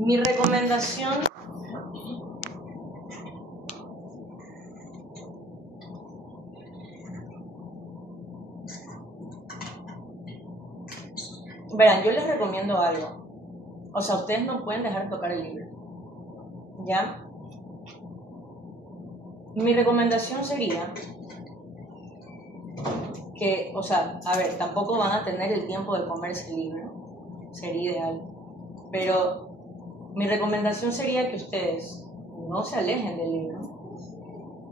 Mi recomendación verán, yo les recomiendo algo. O sea, ustedes no pueden dejar de tocar el libro. ¿Ya? Mi recomendación sería que, o sea, a ver, tampoco van a tener el tiempo de comerse el libro. Sería ideal. Pero mi recomendación sería que ustedes no se alejen del libro,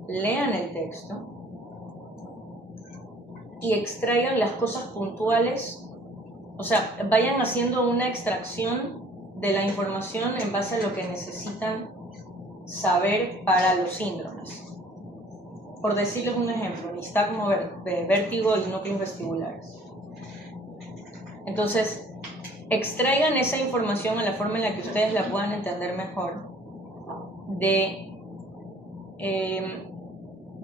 lean el texto y extraigan las cosas puntuales. O sea, vayan haciendo una extracción de la información en base a lo que necesitan saber para los síndromes. Por decirles un ejemplo, nistagmo, vértigo y núcleos vestibulares. Entonces, extraigan esa información a la forma en la que ustedes la puedan entender mejor, de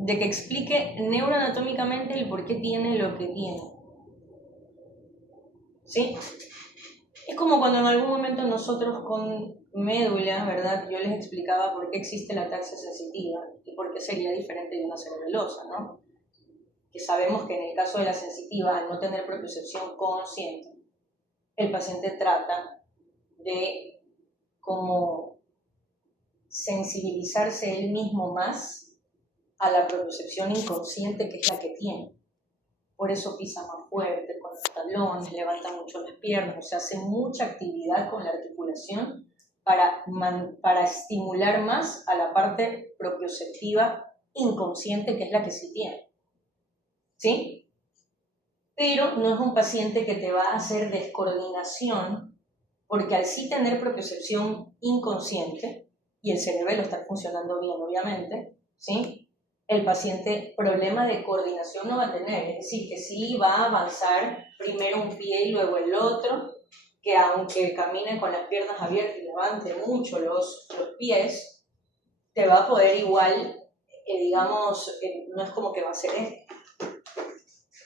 que explique neuroanatómicamente el por qué tiene lo que tiene. ¿Sí? Es como cuando en algún momento nosotros con médula, ¿verdad? Yo les explicaba por qué existe la ataxia sensitiva y por qué sería diferente de una cerebelosa, ¿no? Que sabemos que en el caso de la sensitiva, al no tener propiocepción consciente, el paciente trata de como sensibilizarse él mismo más a la propiocepción inconsciente que es la que tiene. Por eso pisa más fuerte con los talones, levanta mucho las piernas, o sea, hace mucha actividad con la articulación para estimular más a la parte propioceptiva inconsciente que es la que sí tiene. ¿Sí? Pero no es un paciente que te va a hacer descoordinación, porque al sí tener propiocepción inconsciente, y el cerebelo está funcionando bien, obviamente, ¿sí? El paciente problema de coordinación no va a tener, es decir, que sí va a avanzar primero un pie y luego el otro, que aunque camine con las piernas abiertas y levante mucho los pies, te va a poder igual, digamos, no es como que va a ser esto,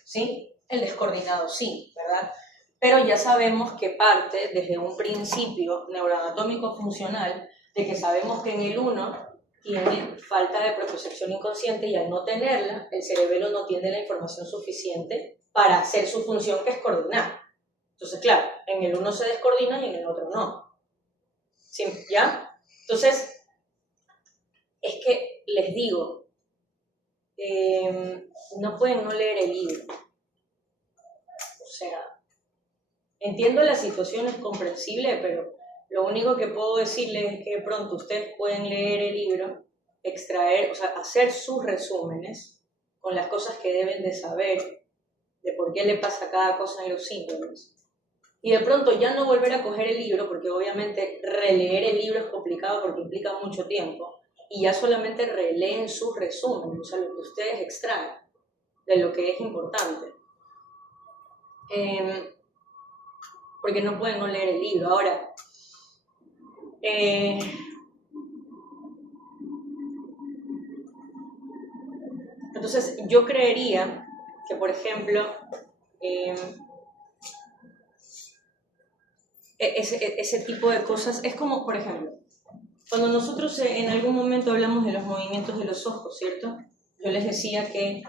¿sí? El descoordinado sí, ¿verdad? Pero ya sabemos que parte desde un principio neuroanatómico funcional de que sabemos que en el 1 tiene falta de propiocepción inconsciente y al no tenerla, el cerebelo no tiene la información suficiente para hacer su función, que es coordinar. Entonces, claro, en el 1 se descoordina y en el otro no. ¿Sí? ¿Ya? Entonces, es que les digo, no pueden no leer el libro. O sea, entiendo la situación, es comprensible, pero lo único que puedo decirles es que de pronto ustedes pueden leer el libro, extraer, o sea, hacer sus resúmenes con las cosas que deben de saber, de por qué le pasa cada cosa en los síntomas. Y de pronto ya no volver a coger el libro, porque obviamente releer el libro es complicado porque implica mucho tiempo, y ya solamente releen sus resúmenes, o sea, lo que ustedes extraen de lo que es importante. Porque no pueden no leer el libro. Ahora, entonces yo creería que, por ejemplo, ese tipo de cosas es como, por ejemplo, cuando nosotros en algún momento hablamos de los movimientos de los ojos, ¿cierto? Yo les decía que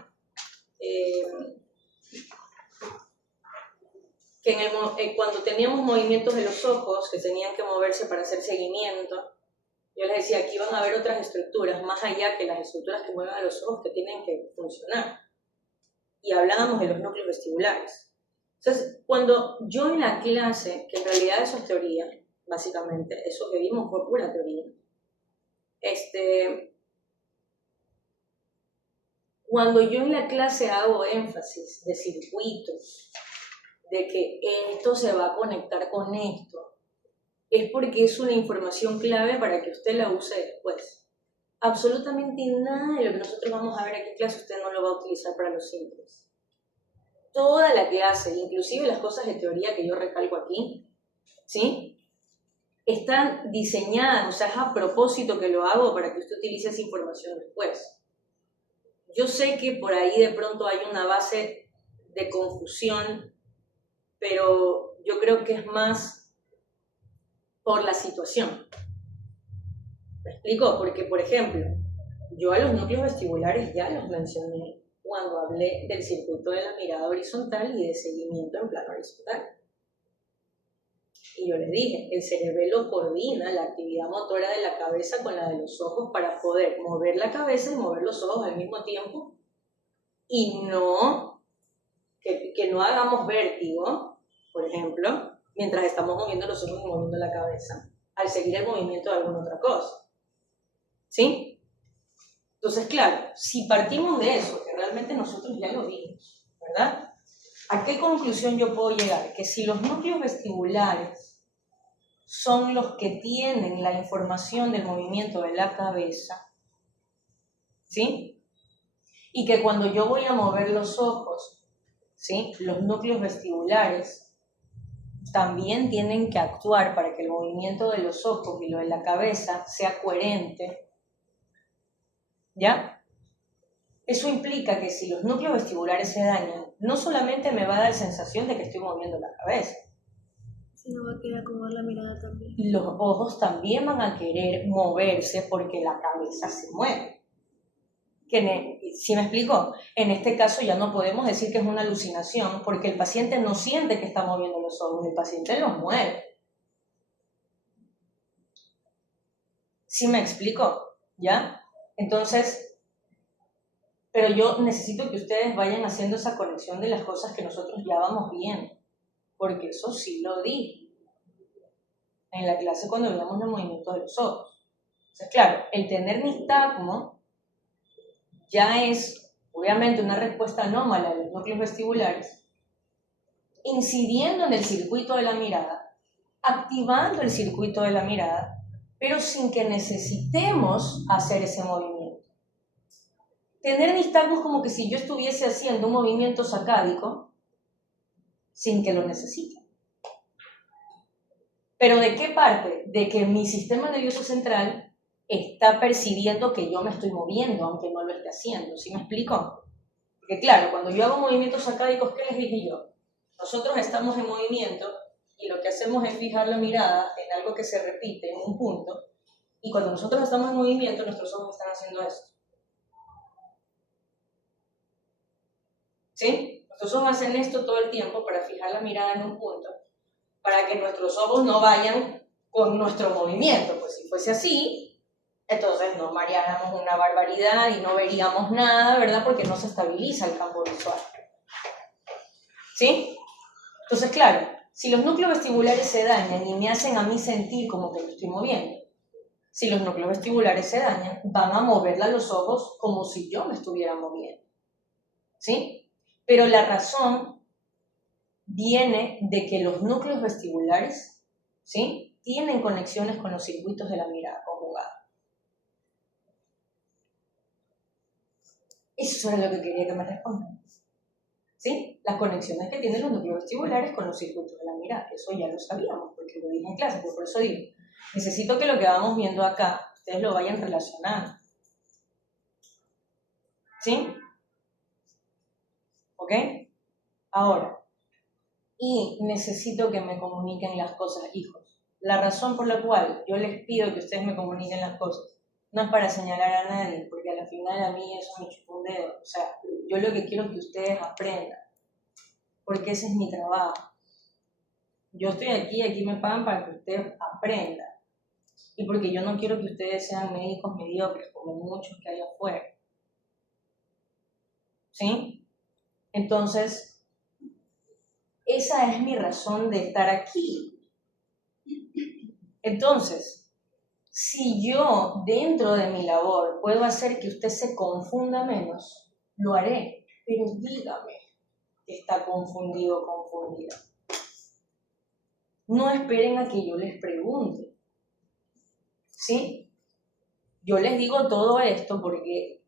cuando teníamos movimientos de los ojos que tenían que moverse para hacer seguimiento, yo les decía, aquí van a haber otras estructuras, más allá que las estructuras que mueven a los ojos, que tienen que funcionar. Y hablábamos de los núcleos vestibulares. Entonces, cuando yo en la clase, que en realidad eso es teoría, básicamente, eso que vimos fue pura teoría, cuando yo en la clase hago énfasis de circuitos, de que esto se va a conectar con esto, es porque es una información clave para que usted la use después. Absolutamente nada de lo que nosotros vamos a ver aquí en clase usted no lo va a utilizar para los simples. Toda la clase, inclusive las cosas de teoría que yo recalco aquí, ¿sí? Están diseñadas, o sea, es a propósito que lo hago para que usted utilice esa información después. Yo sé que por ahí de pronto hay una base de confusión, pero yo creo que es más por la situación. ¿Me explico? Porque, por ejemplo, yo a los núcleos vestibulares ya los mencioné cuando hablé del circuito de la mirada horizontal y de seguimiento en plano horizontal. Y yo les dije, el cerebelo coordina la actividad motora de la cabeza con la de los ojos para poder mover la cabeza y mover los ojos al mismo tiempo y no, que no hagamos vértigo, por ejemplo, mientras estamos moviendo los ojos y moviendo la cabeza, al seguir el movimiento de alguna otra cosa. ¿Sí? Entonces, claro, si partimos de eso, que realmente nosotros ya lo vimos, ¿verdad? ¿A qué conclusión yo puedo llegar? Que si los núcleos vestibulares son los que tienen la información del movimiento de la cabeza, ¿sí? Y que cuando yo voy a mover los ojos, ¿sí? Los núcleos vestibulares también tienen que actuar para que el movimiento de los ojos y lo de la cabeza sea coherente, ¿ya? Eso implica que si los núcleos vestibulares se dañan, no solamente me va a dar sensación de que estoy moviendo la cabeza, sino va a querer acomodar la mirada también. Los ojos también van a querer moverse porque la cabeza se mueve. ¿Sí me explico? En este caso ya no podemos decir que es una alucinación porque el paciente no siente que está moviendo los ojos, el paciente los mueve. ¿Sí me explico? ¿Ya? Entonces, pero yo necesito que ustedes vayan haciendo esa conexión de las cosas que nosotros ya vamos viendo, porque eso sí lo dije en la clase cuando veíamos los movimientos de los ojos. Entonces, claro, el tener nistagmo ya es, obviamente, una respuesta anómala de los núcleos vestibulares, incidiendo en el circuito de la mirada, activando el circuito de la mirada, pero sin que necesitemos hacer ese movimiento. Tener nistagmo es como que si yo estuviese haciendo un movimiento sacádico sin que lo necesite. ¿Pero de qué parte? De que mi sistema nervioso central está percibiendo que yo me estoy moviendo, aunque no lo esté haciendo. ¿Sí me explico? Porque claro, cuando yo hago movimientos sacádicos, ¿qué les dije yo? Nosotros estamos en movimiento y lo que hacemos es fijar la mirada en algo que se repite en un punto, y cuando nosotros estamos en movimiento, nuestros ojos están haciendo esto. ¿Sí? Nuestros ojos hacen esto todo el tiempo para fijar la mirada en un punto, para que nuestros ojos no vayan con nuestro movimiento. Pues si fuese así, entonces nos mareáramos una barbaridad y no veríamos nada, ¿verdad? Porque no se estabiliza el campo visual. ¿Sí? Entonces, claro, si los núcleos vestibulares se dañan y me hacen a mí sentir como que me estoy moviendo, si los núcleos vestibulares se dañan, van a moverla a los ojos como si yo me estuviera moviendo. ¿Sí? Pero la razón viene de que los núcleos vestibulares, ¿sí?, tienen conexiones con los circuitos de la mirada conjugada. Eso era lo que quería que me respondan. ¿Sí? Las conexiones que tienen los núcleos vestibulares con los circuitos de la mirada. Eso ya lo sabíamos, porque lo dije en clase, por eso digo, necesito que lo que vamos viendo acá, ustedes lo vayan relacionando. ¿Sí? ¿Ok? Ahora, y necesito que me comuniquen las cosas, hijos. La razón por la cual yo les pido que ustedes me comuniquen las cosas no es para señalar a nadie, porque a la final a mí eso me chupa un dedo. O sea, yo lo que quiero es que ustedes aprendan, porque ese es mi trabajo. Yo estoy aquí me pagan para que ustedes aprendan. Y porque yo no quiero que ustedes sean médicos mediocres, como muchos que hay afuera. ¿Sí? Entonces, esa es mi razón de estar aquí. Entonces, si yo dentro de mi labor puedo hacer que usted se confunda menos, lo haré. Pero dígame que está confundido o confundida. No esperen a que yo les pregunte. ¿Sí? Yo les digo todo esto porque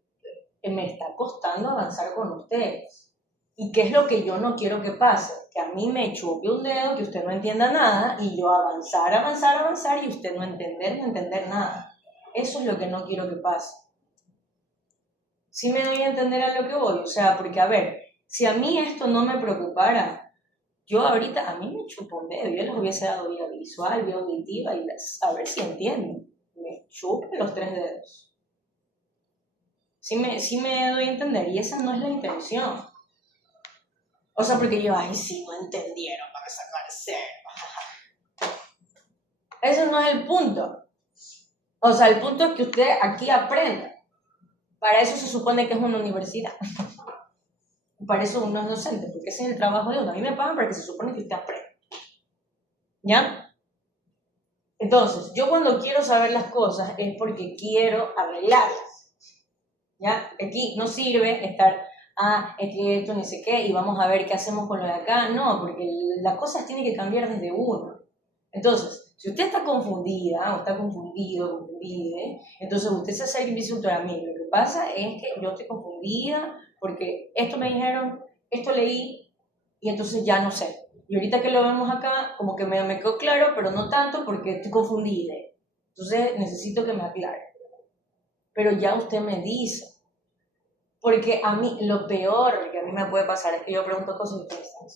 me está costando avanzar con ustedes. ¿Y qué es lo que yo no quiero que pase? Que a mí me chupe un dedo, que usted no entienda nada, y yo avanzar, y usted no entender nada. Eso es lo que no quiero que pase. ¿Sí me doy a entender a lo que voy? O sea, porque a ver, si a mí esto no me preocupara, Yo ahorita, a mí me chupo un dedo, yo les hubiese dado vía visual, vía auditiva, y a ver si entienden. Me chupo los 3 dedos. Sí me doy a entender, y esa no es la intención. O sea, porque yo, ay, sí, no entendieron, van a sacar cero. Ese no es el punto. O sea, el punto es que usted aquí aprenda. Para eso se supone que es una universidad. Para eso uno es docente, porque ese es el trabajo de uno. A mí me pagan para que se supone que usted aprenda. ¿Ya? Entonces, yo cuando quiero saber las cosas es porque quiero arreglarlas. ¿Ya? Aquí no sirve estar, es que esto ni sé qué, y vamos a ver qué hacemos con lo de acá. No, porque las cosas tienen que cambiar desde uno. Entonces, si usted está confundida o está confundido, confundide, entonces usted se acerca y me dice, doctora, a mí lo que pasa es que yo estoy confundida porque esto me dijeron, esto leí y entonces ya no sé. Y ahorita que lo vemos acá, como que me quedó claro, pero no tanto porque estoy confundida. Entonces necesito que me aclare. Pero ya usted me dice. Porque a mí, lo peor que a mí me puede pasar es que yo pregunto cosas y ustedes están.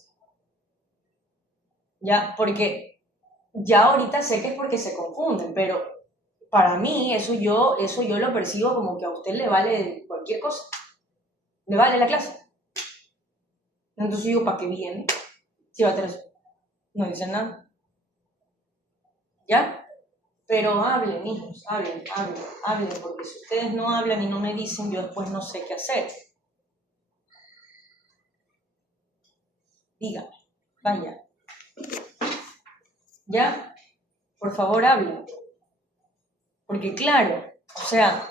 Ya, porque ya ahorita sé que es porque se confunden, pero para mí eso yo lo percibo como que a usted le vale cualquier cosa. Le vale la clase. Entonces yo, ¿para qué viene? Si va a tener... No dicen nada. ¿Ya? Pero hablen, hijos, hablen, porque si ustedes no hablan y no me dicen, yo después no sé qué hacer. Dígame, vaya. ¿Ya? Por favor, hablen. Porque claro, o sea,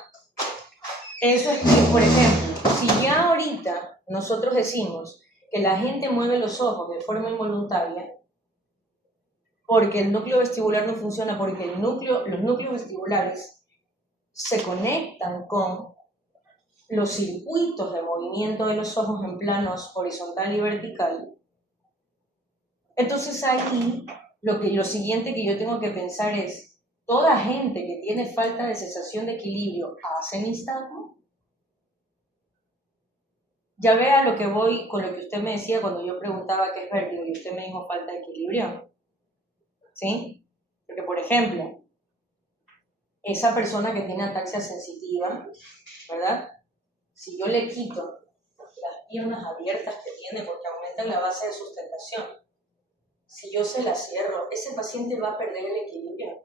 eso es que, por ejemplo, si ya ahorita nosotros decimos que la gente mueve los ojos de forma involuntaria, porque el núcleo vestibular no funciona, porque los núcleos vestibulares se conectan con los circuitos de movimiento de los ojos en planos horizontal y vertical. Entonces ahí lo siguiente que yo tengo que pensar es, ¿toda gente que tiene falta de sensación de equilibrio hace nistagmo? Ya vea lo que voy con lo que usted me decía cuando yo preguntaba qué es vértigo y usted me dijo falta de equilibrio. ¿Sí? Porque, por ejemplo, esa persona que tiene ataxia sensitiva, ¿verdad? Si yo le quito las piernas abiertas que tiene porque aumentan la base de sustentación, si yo se las cierro, ese paciente va a perder el equilibrio.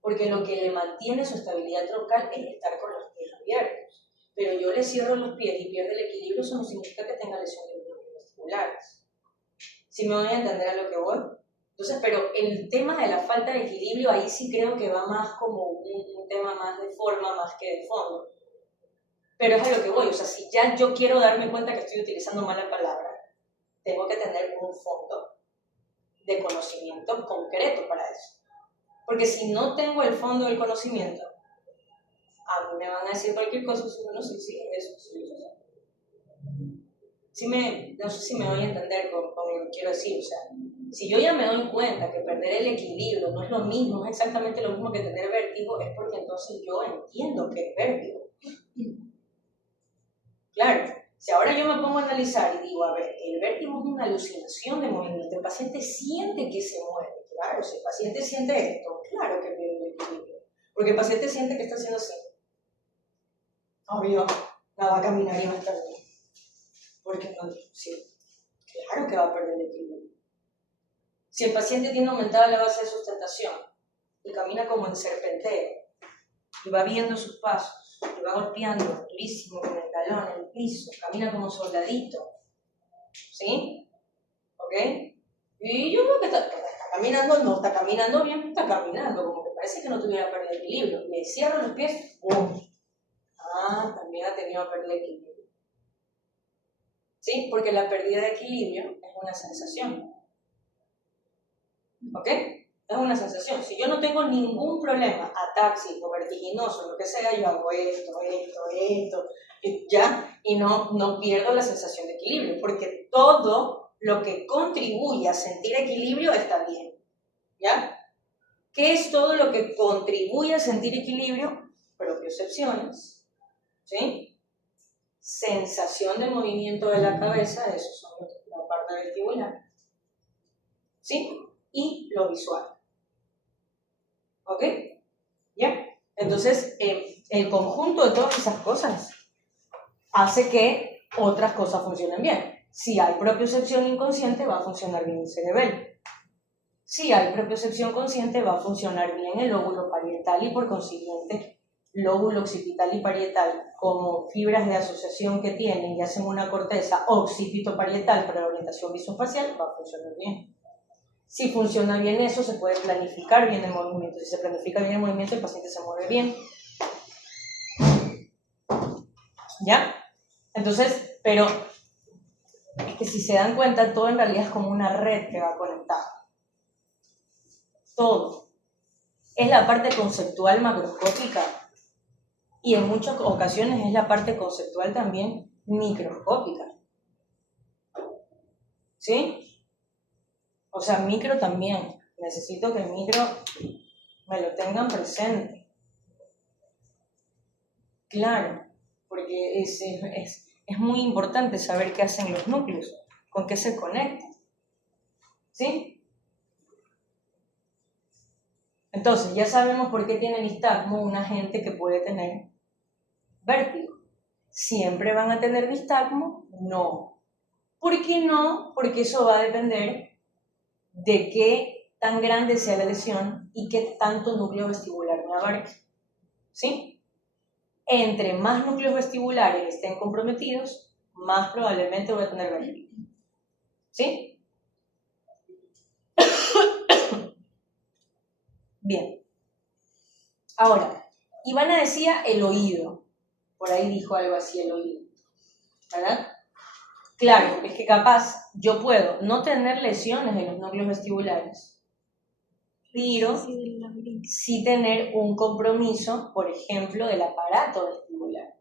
Porque lo que le mantiene su estabilidad troncal es estar con los pies abiertos. Pero yo le cierro los pies y pierde el equilibrio, eso no significa que tenga lesión de los núcleos vestibulares. ¿Sí me voy a entender a lo que voy? Entonces, pero el tema de la falta de equilibrio, ahí sí creo que va más como un tema más de forma, más que de fondo. Pero es a lo que voy, o sea, si ya yo quiero darme cuenta que estoy utilizando mala palabra, tengo que tener un fondo de conocimiento concreto para eso. Porque si no tengo el fondo del conocimiento, a mí me van a decir cualquier cosa, no sé si eso. No sé si me voy a entender con lo que quiero decir, o sea, si yo ya me doy cuenta que perder el equilibrio no es lo mismo, no es exactamente lo mismo que tener vértigo, es porque entonces yo entiendo que es vértigo. Claro, si ahora yo me pongo a analizar y digo, a ver, el vértigo es una alucinación de movimiento, el paciente siente que se mueve, claro, si el paciente siente esto, claro que pierde el equilibrio, porque el paciente siente que está haciendo así. Obvio, la va a caminar y va a estar bien. Porque no, sí, claro que va a perder el equilibrio. Si el paciente tiene aumentada la base de sustentación y camina como en serpenteo y va viendo sus pasos y va golpeando durísimo con el talón en el piso, camina como soldadito, ¿sí? ¿Ok? Y yo veo que está caminando, no está caminando bien, está caminando, como que parece que no tuviera pérdida de equilibrio. Le cierro los pies, ¡pum! También ha tenido pérdida de equilibrio. ¿Sí? Porque la pérdida de equilibrio es una sensación. ¿Ok? Es una sensación. Si yo no tengo ningún problema atáxico, vertiginoso, lo que sea, yo hago esto, ¿ya? Y no pierdo la sensación de equilibrio, porque todo lo que contribuye a sentir equilibrio está bien. ¿Ya? ¿Qué es todo lo que contribuye a sentir equilibrio? Propiocepciones. ¿Sí? sensación de movimiento de la cabeza, eso son la parte vestibular, ¿sí? Y lo visual. ¿Ok? ¿Ya? Entonces, el conjunto de todas esas cosas hace que otras cosas funcionen bien. Si hay propiocepción inconsciente, va a funcionar bien el cerebelo. Si hay propiocepción consciente, va a funcionar bien el lóbulo parietal y por consiguiente lóbulo occipital y parietal como fibras de asociación que tienen y hacen una corteza occipito-parietal para la orientación visofacial, va a funcionar bien. Si funciona bien eso, se puede planificar bien el movimiento. Si se planifica bien el movimiento, el paciente se mueve bien. ¿Ya? Entonces, pero es que si se dan cuenta, todo en realidad es como una red que va conectada. Todo. Es la parte conceptual macroscópica y en muchas ocasiones es la parte conceptual también microscópica. ¿Sí? O sea, micro también. Necesito que el micro me lo tengan presente. Claro, porque es muy importante saber qué hacen los núcleos, con qué se conectan. ¿Sí? Entonces, ya sabemos por qué tiene nistagmo una gente que puede tener vértigo. ¿Siempre van a tener nistagmo? No. ¿Por qué no? Porque eso va a depender de qué tan grande sea la lesión y qué tanto núcleo vestibular me abarque. ¿Sí? Entre más núcleos vestibulares estén comprometidos, más probablemente voy a tener vértigo. ¿Sí? Bien. Ahora, Ivana decía el oído. Por ahí dijo algo así, el oído. ¿Verdad? Claro, es que capaz yo puedo no tener lesiones en los núcleos vestibulares, pero sí tener un compromiso, por ejemplo, del aparato vestibular.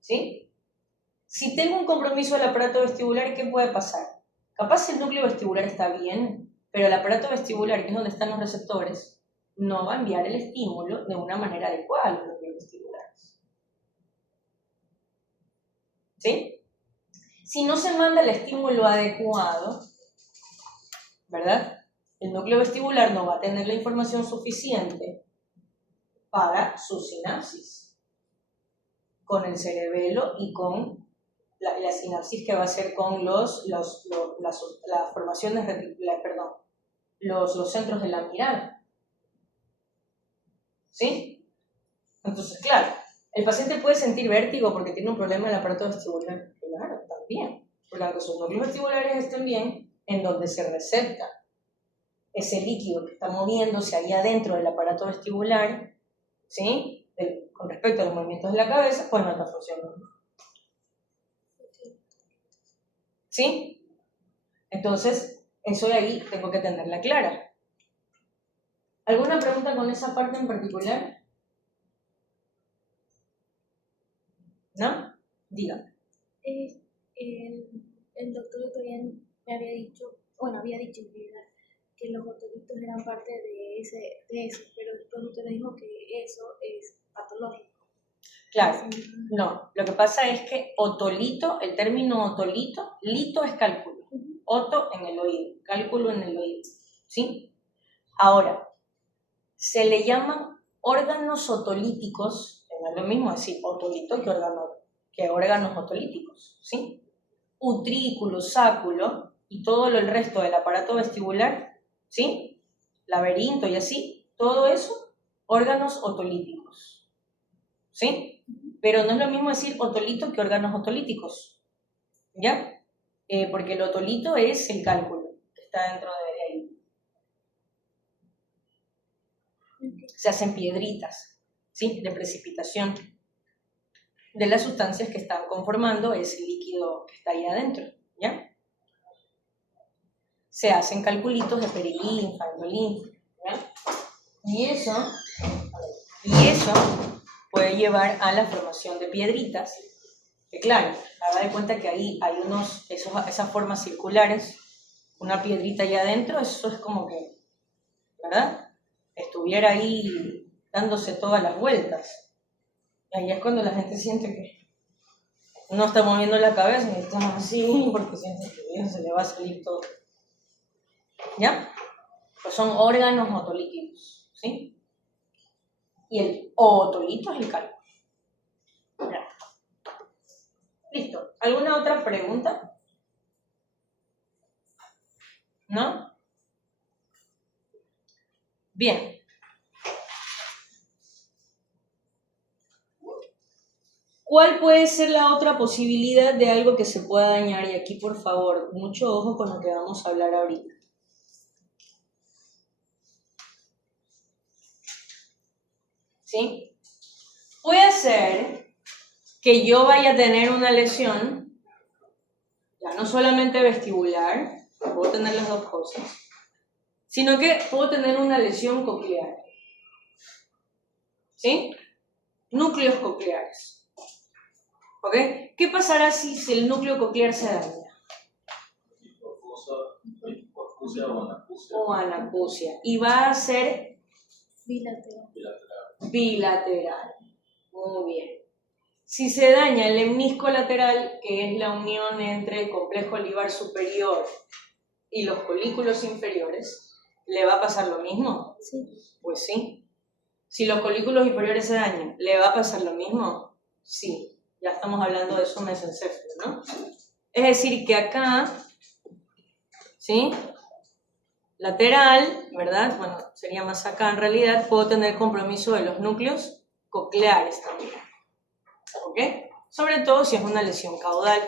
¿Sí? Si tengo un compromiso del aparato vestibular, ¿qué puede pasar? Capaz el núcleo vestibular está bien, pero el aparato vestibular, que es donde están los receptores, no va a enviar el estímulo de una manera adecuada a los núcleos vestibulares. ¿Sí? Si no se manda el estímulo adecuado, ¿verdad? El núcleo vestibular no va a tener la información suficiente para su sinapsis con el cerebelo y con la sinapsis que va a hacer con las formaciones reticulares, perdón, los centros de la mirada. ¿Sí? Entonces, claro, el paciente puede sentir vértigo porque tiene un problema en el aparato vestibular. Claro, también. Porque aunque sus núcleos vestibulares estén bien, en donde se recepta ese líquido que está moviéndose ahí adentro del aparato vestibular, ¿sí? Con respecto a los movimientos de la cabeza, pues no está funcionando. ¿Sí? Entonces, eso de ahí tengo que tenerla clara. ¿Alguna pregunta con esa parte en particular? ¿No? Dígame. El doctor todavía me había dicho, había dicho que los otolitos eran parte de eso, pero después usted me dijo que eso es patológico. Claro, no, lo que pasa es que otolito, el término otolito, lito es cálculo, oto en el oído, cálculo en el oído, ¿sí? Ahora, se le llaman órganos otolíticos, no es lo mismo decir otolito que órganos otolíticos, ¿sí? Utrículo, sáculo y todo el resto del aparato vestibular, ¿sí? Laberinto y así, todo eso, órganos otolíticos, ¿sí? Pero no es lo mismo decir otolito que órganos otolíticos, ¿ya? Porque el otolito es el cálculo que está dentro de ahí. Se hacen piedritas, ¿sí? De precipitación de las sustancias que están conformando ese líquido que está ahí adentro, ¿ya? Se hacen calculitos de perilinfa, endolinfa, ¿ya? Y eso puede llevar a la formación de piedritas, que claro, haga de cuenta que ahí hay esas formas circulares, una piedrita allá adentro, eso es como que, ¿verdad? Estuviera ahí dándose todas las vueltas. Y ahí es cuando la gente siente que no está moviendo la cabeza y está así porque siente que se le va a salir todo. ¿Ya? Pues son órganos otolíquidos, ¿sí? Y el otolito es el calor. Ya. Listo. ¿Alguna otra pregunta? ¿No? Bien. ¿Cuál puede ser la otra posibilidad de algo que se pueda dañar? Y aquí, por favor, mucho ojo con lo que vamos a hablar ahorita. ¿Sí? Puede ser que yo vaya a tener una lesión, ya no solamente vestibular, puedo tener las dos cosas, sino que puedo tener una lesión coclear. ¿Sí? Núcleos cocleares. ¿Ok? ¿Qué pasará si el núcleo coclear se daña? Hipoacusia o anacusia. O anacusia. Y va a ser bilateral. Muy bien. Si se daña el lemnisco lateral, que es la unión entre el complejo libar superior y los colículos inferiores, ¿le va a pasar lo mismo? Sí. Pues sí. Si los colículos inferiores se dañan, ¿le va a pasar lo mismo? Sí. Ya estamos hablando de eso mesencéfalo, ¿no? Es decir, que acá, ¿sí? Lateral, ¿verdad? Bueno, sería más acá en realidad, puedo tener compromiso de los núcleos cocleares también. ¿Ok? Sobre todo si es una lesión caudal.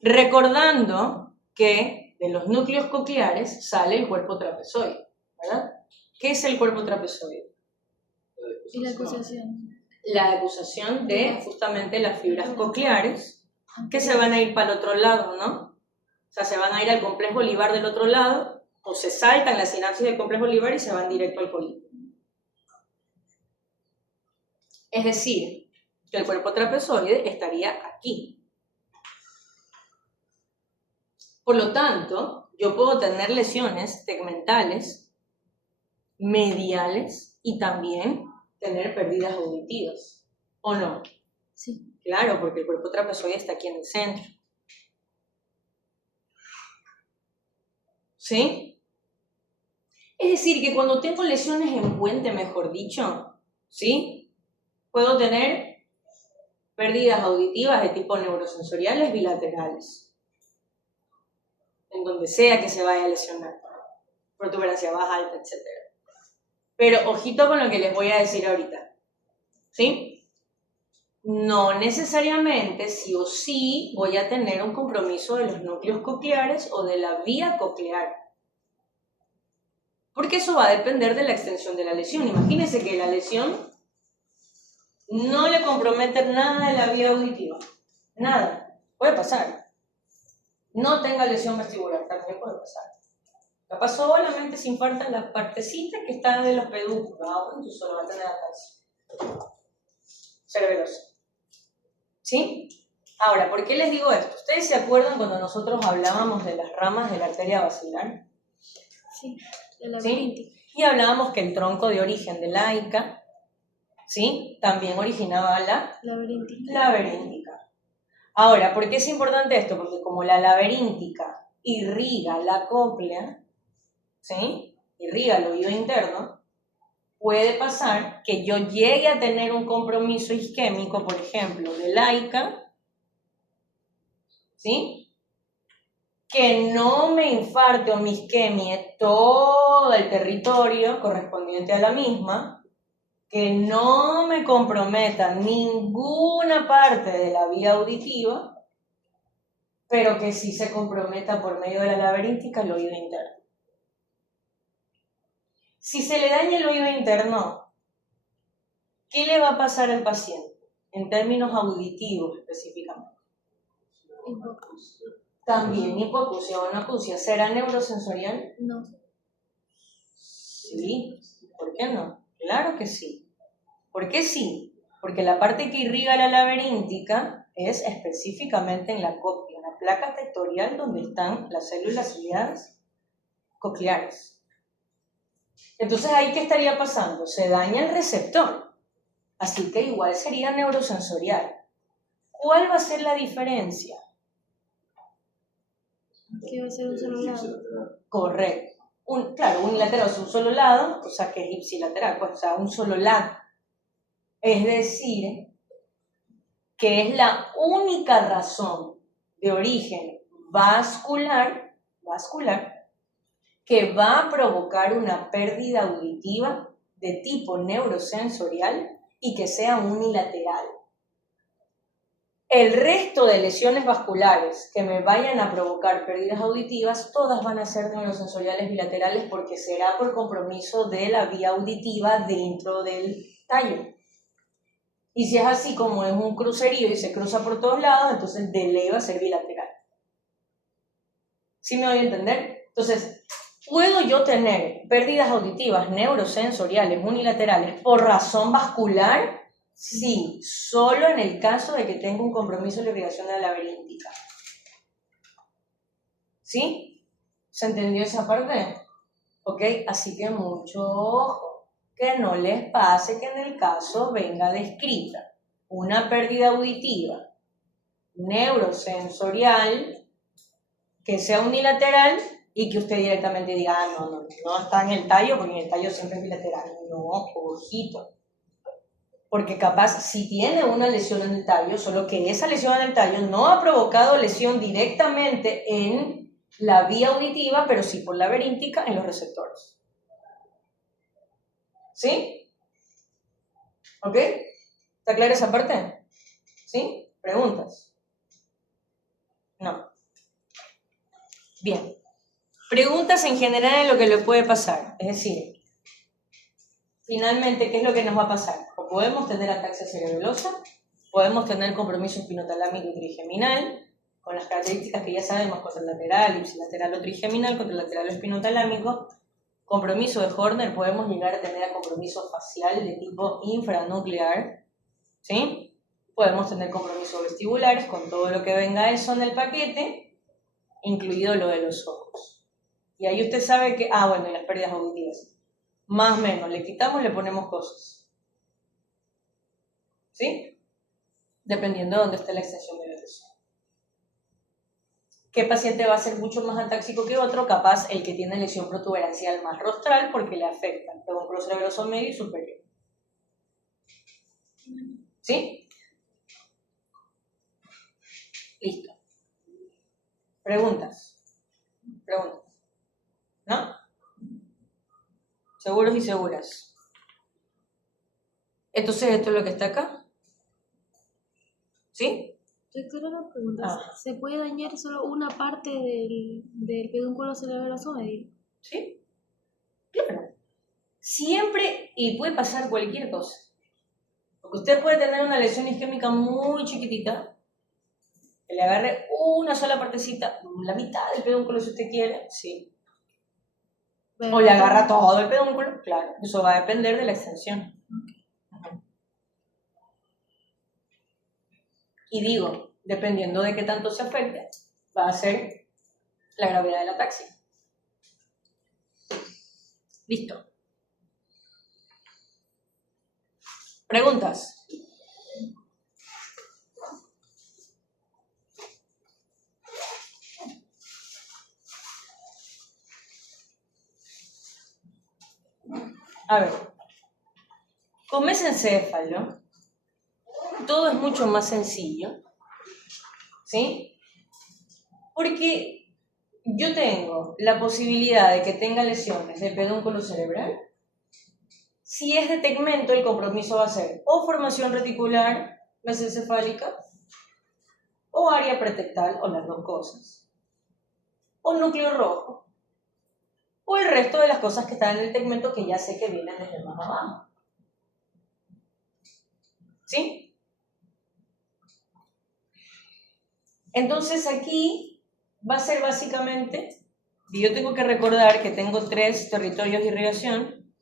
Recordando que de los núcleos cocleares sale el cuerpo trapezoide, ¿verdad? ¿Qué es el cuerpo trapezoide? Y la acusación. La acusación de justamente las fibras cocleares que se van a ir para el otro lado, ¿no? O sea, se van a ir al complejo libar del otro lado o se saltan la sinapsis del complejo libar y se van directo al colículo. Es decir, que el cuerpo trapezoide estaría aquí. Por lo tanto, yo puedo tener lesiones tegmentales, mediales y también tener pérdidas auditivas, ¿o no? Sí. Claro, porque el cuerpo trapezoide está aquí en el centro. ¿Sí? Es decir, que cuando tengo lesiones en puente, mejor dicho, ¿sí? Puedo tener pérdidas auditivas de tipo neurosensoriales bilaterales, en donde sea que se vaya a lesionar, protuberancia baja, alta, etc. Pero ojito con lo que les voy a decir ahorita, ¿sí? No necesariamente sí o sí voy a tener un compromiso de los núcleos cocleares o de la vía coclear. Porque eso va a depender de la extensión de la lesión. Imagínense que la lesión no le compromete nada de la vía auditiva. Nada. Puede pasar. No tenga lesión vestibular, también puede pasar. Capaz solamente se infartan las partecitas que están de los pedúnculos. Entonces solo va a tener ataxia cerebelosa. ¿Sí? Ahora, ¿por qué les digo esto? ¿Ustedes se acuerdan cuando nosotros hablábamos de las ramas de la arteria basilar? Sí, de la laberintica. ¿Sí? Y hablábamos que el tronco de origen de la AICA, ¿sí? También originaba la laberíntica. Ahora, ¿por qué es importante esto? Porque como la laberíntica irriga la cóclea, ¿sí? Irriga el oído interno, puede pasar que yo llegue a tener un compromiso isquémico, por ejemplo, de la AICA, ¿sí? Que no me infarte o me isquemie todo el territorio correspondiente a la misma, que no me comprometa ninguna parte de la vía auditiva, pero que sí se comprometa por medio de la laberíntica el oído interno. Si se le daña el oído interno, ¿qué le va a pasar al paciente? En términos auditivos específicamente. También hipoacusia o anacusia. ¿Será neurosensorial? No. Sí. ¿Por qué no? Claro que sí. ¿Por qué sí? Porque la parte que irriga la laberíntica es específicamente en la cóclea, la placa tectorial donde están las células ciliares cocleares. Entonces, ¿ahí qué estaría pasando? Se daña el receptor, así que igual sería neurosensorial. ¿Cuál va a ser la diferencia? Que va a ser un solo lado. Correcto. Claro, unilateral es un solo lado, o sea que es ipsilateral, pues, o sea, un solo lado. Es decir, que es la única razón de origen vascular que va a provocar una pérdida auditiva de tipo neurosensorial y que sea unilateral. El resto de lesiones vasculares que me vayan a provocar pérdidas auditivas, todas van a ser neurosensoriales bilaterales porque será por compromiso de la vía auditiva dentro del tallo. Y si es así como es un crucerío y se cruza por todos lados, entonces de ley va a ser bilateral. ¿Sí me voy a entender? Entonces, ¿puedo yo tener pérdidas auditivas neurosensoriales unilaterales por razón vascular? Sí, solo en el caso de que tenga un compromiso de la irrigación de la laberíntica. ¿Sí? ¿Se entendió esa parte? ¿Ok? Así que mucho ojo, que no les pase que en el caso venga descrita una pérdida auditiva neurosensorial que sea unilateral y que usted directamente diga, no está en el tallo porque en el tallo siempre es bilateral. No, ojito. Porque capaz si tiene una lesión en el tallo, solo que esa lesión en el tallo no ha provocado lesión directamente en la vía auditiva, pero sí por la laberíntica en los receptores. ¿Sí? ¿Ok? ¿Está clara esa parte? ¿Sí? ¿Preguntas? No. Bien. Preguntas en general en lo que le puede pasar. Es decir, finalmente, ¿qué es lo que nos va a pasar? O podemos tener ataxia cerebelosa, podemos tener compromiso espinotalámico y trigeminal, con las características que ya sabemos, contralateral, ipsilateral o trigeminal, contralateral o espinotalámico. Compromiso de Horner, podemos llegar a tener a compromiso facial de tipo infranuclear, ¿sí? Podemos tener compromisos vestibulares con todo lo que venga eso en el paquete, incluido lo de los ojos. Y ahí usted sabe que, bueno, y las pérdidas auditivas. Más o menos, le quitamos, le ponemos cosas. ¿Sí? Dependiendo de dónde esté la extensión de la lesión. ¿Qué paciente va a ser mucho más atáxico que otro? Capaz el que tiene lesión protuberancial más rostral porque le afecta el pedúnculo cerebroso medio y superior. ¿Sí? Listo. ¿Preguntas? ¿No? ¿Seguros y seguras? Entonces, ¿esto es lo que está acá? ¿Sí? Doctora, una pregunta. ¿Se puede dañar solo una parte del pedúnculo cerebroso medio? Sí, claro. Siempre, y puede pasar cualquier cosa. Porque usted puede tener una lesión isquémica muy chiquitita, que le agarre una sola partecita, la mitad del pedúnculo si usted quiere, sí. Bueno, o le agarra todo el pedúnculo, claro. Eso va a depender de la extensión. Y digo, dependiendo de qué tanto se afecte, va a ser la gravedad de la ataxia. Listo. ¿Preguntas? A ver, con mesencéfalo todo es mucho más sencillo, ¿sí? Porque yo tengo la posibilidad de que tenga lesiones del pedúnculo cerebral. Si es de tegmento, el compromiso va a ser o formación reticular mesencefálica o área pretectal, o las dos cosas, o núcleo rojo, o el resto de las cosas que están en el tegmento que ya sé que vienen desde más abajo. ¿Sí? Entonces aquí va a ser básicamente, y yo tengo que recordar que tengo 3 territorios de irrigación,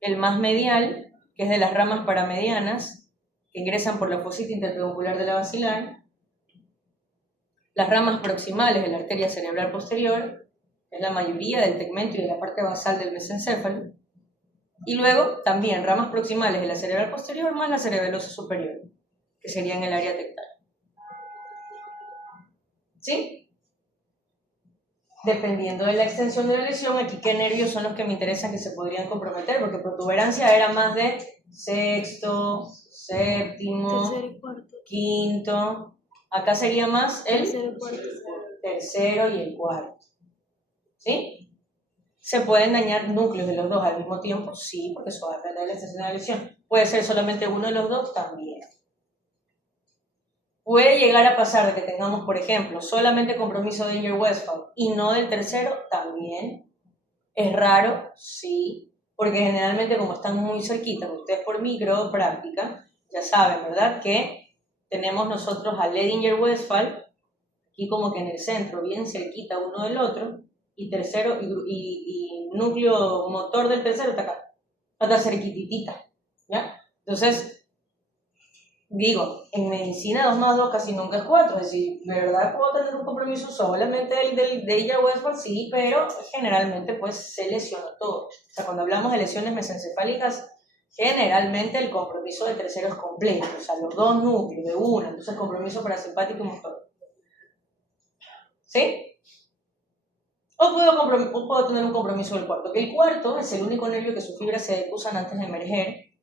el más medial, que es de las ramas paramedianas, que ingresan por la fosita interpeduncular de la basilar, las ramas proximales de la arteria cerebral posterior, que es la mayoría del tegmento y de la parte basal del mesencéfalo, y luego también ramas proximales de la cerebral posterior más la cerebelosa superior, que sería en el área tectal. ¿Sí? Dependiendo de la extensión de la lesión, aquí qué nervios son los que me interesan que se podrían comprometer, porque protuberancia era más de sexto, séptimo, Tercero y cuarto. quinto. Acá sería más el Tercero y cuarto. tercero y el cuarto. ¿Sí? ¿Se pueden dañar núcleos de los dos al mismo tiempo? Sí, porque eso va a depender de la extensión de la lesión. ¿Puede ser solamente uno de los dos? También. Puede llegar a pasar de que tengamos, por ejemplo, solamente compromiso de Danger-Westphal y no del tercero, también. ¿Es raro? Sí, porque generalmente como están muy cerquitas, ustedes por micro práctica, ya saben, ¿verdad? Que tenemos nosotros a Ledinger-Westphal, aquí como que en el centro, bien cerquita uno del otro, y tercero, y núcleo motor del tercero está acá, está cerquititita, ¿ya? Entonces, digo, en medicina 2 más 2 casi nunca es 4, es decir, de verdad puedo tener un compromiso solamente de ella Westphal, sí, pero generalmente pues se lesiona todo. O sea, cuando hablamos de lesiones mesencefálicas, generalmente el compromiso de tercero es completo, o sea, los dos núcleos de una, entonces compromiso parasimpático y motor. ¿Sí? O puedo tener un compromiso del cuarto, que el cuarto es el único nervio que sus fibras se decusan antes de emerger,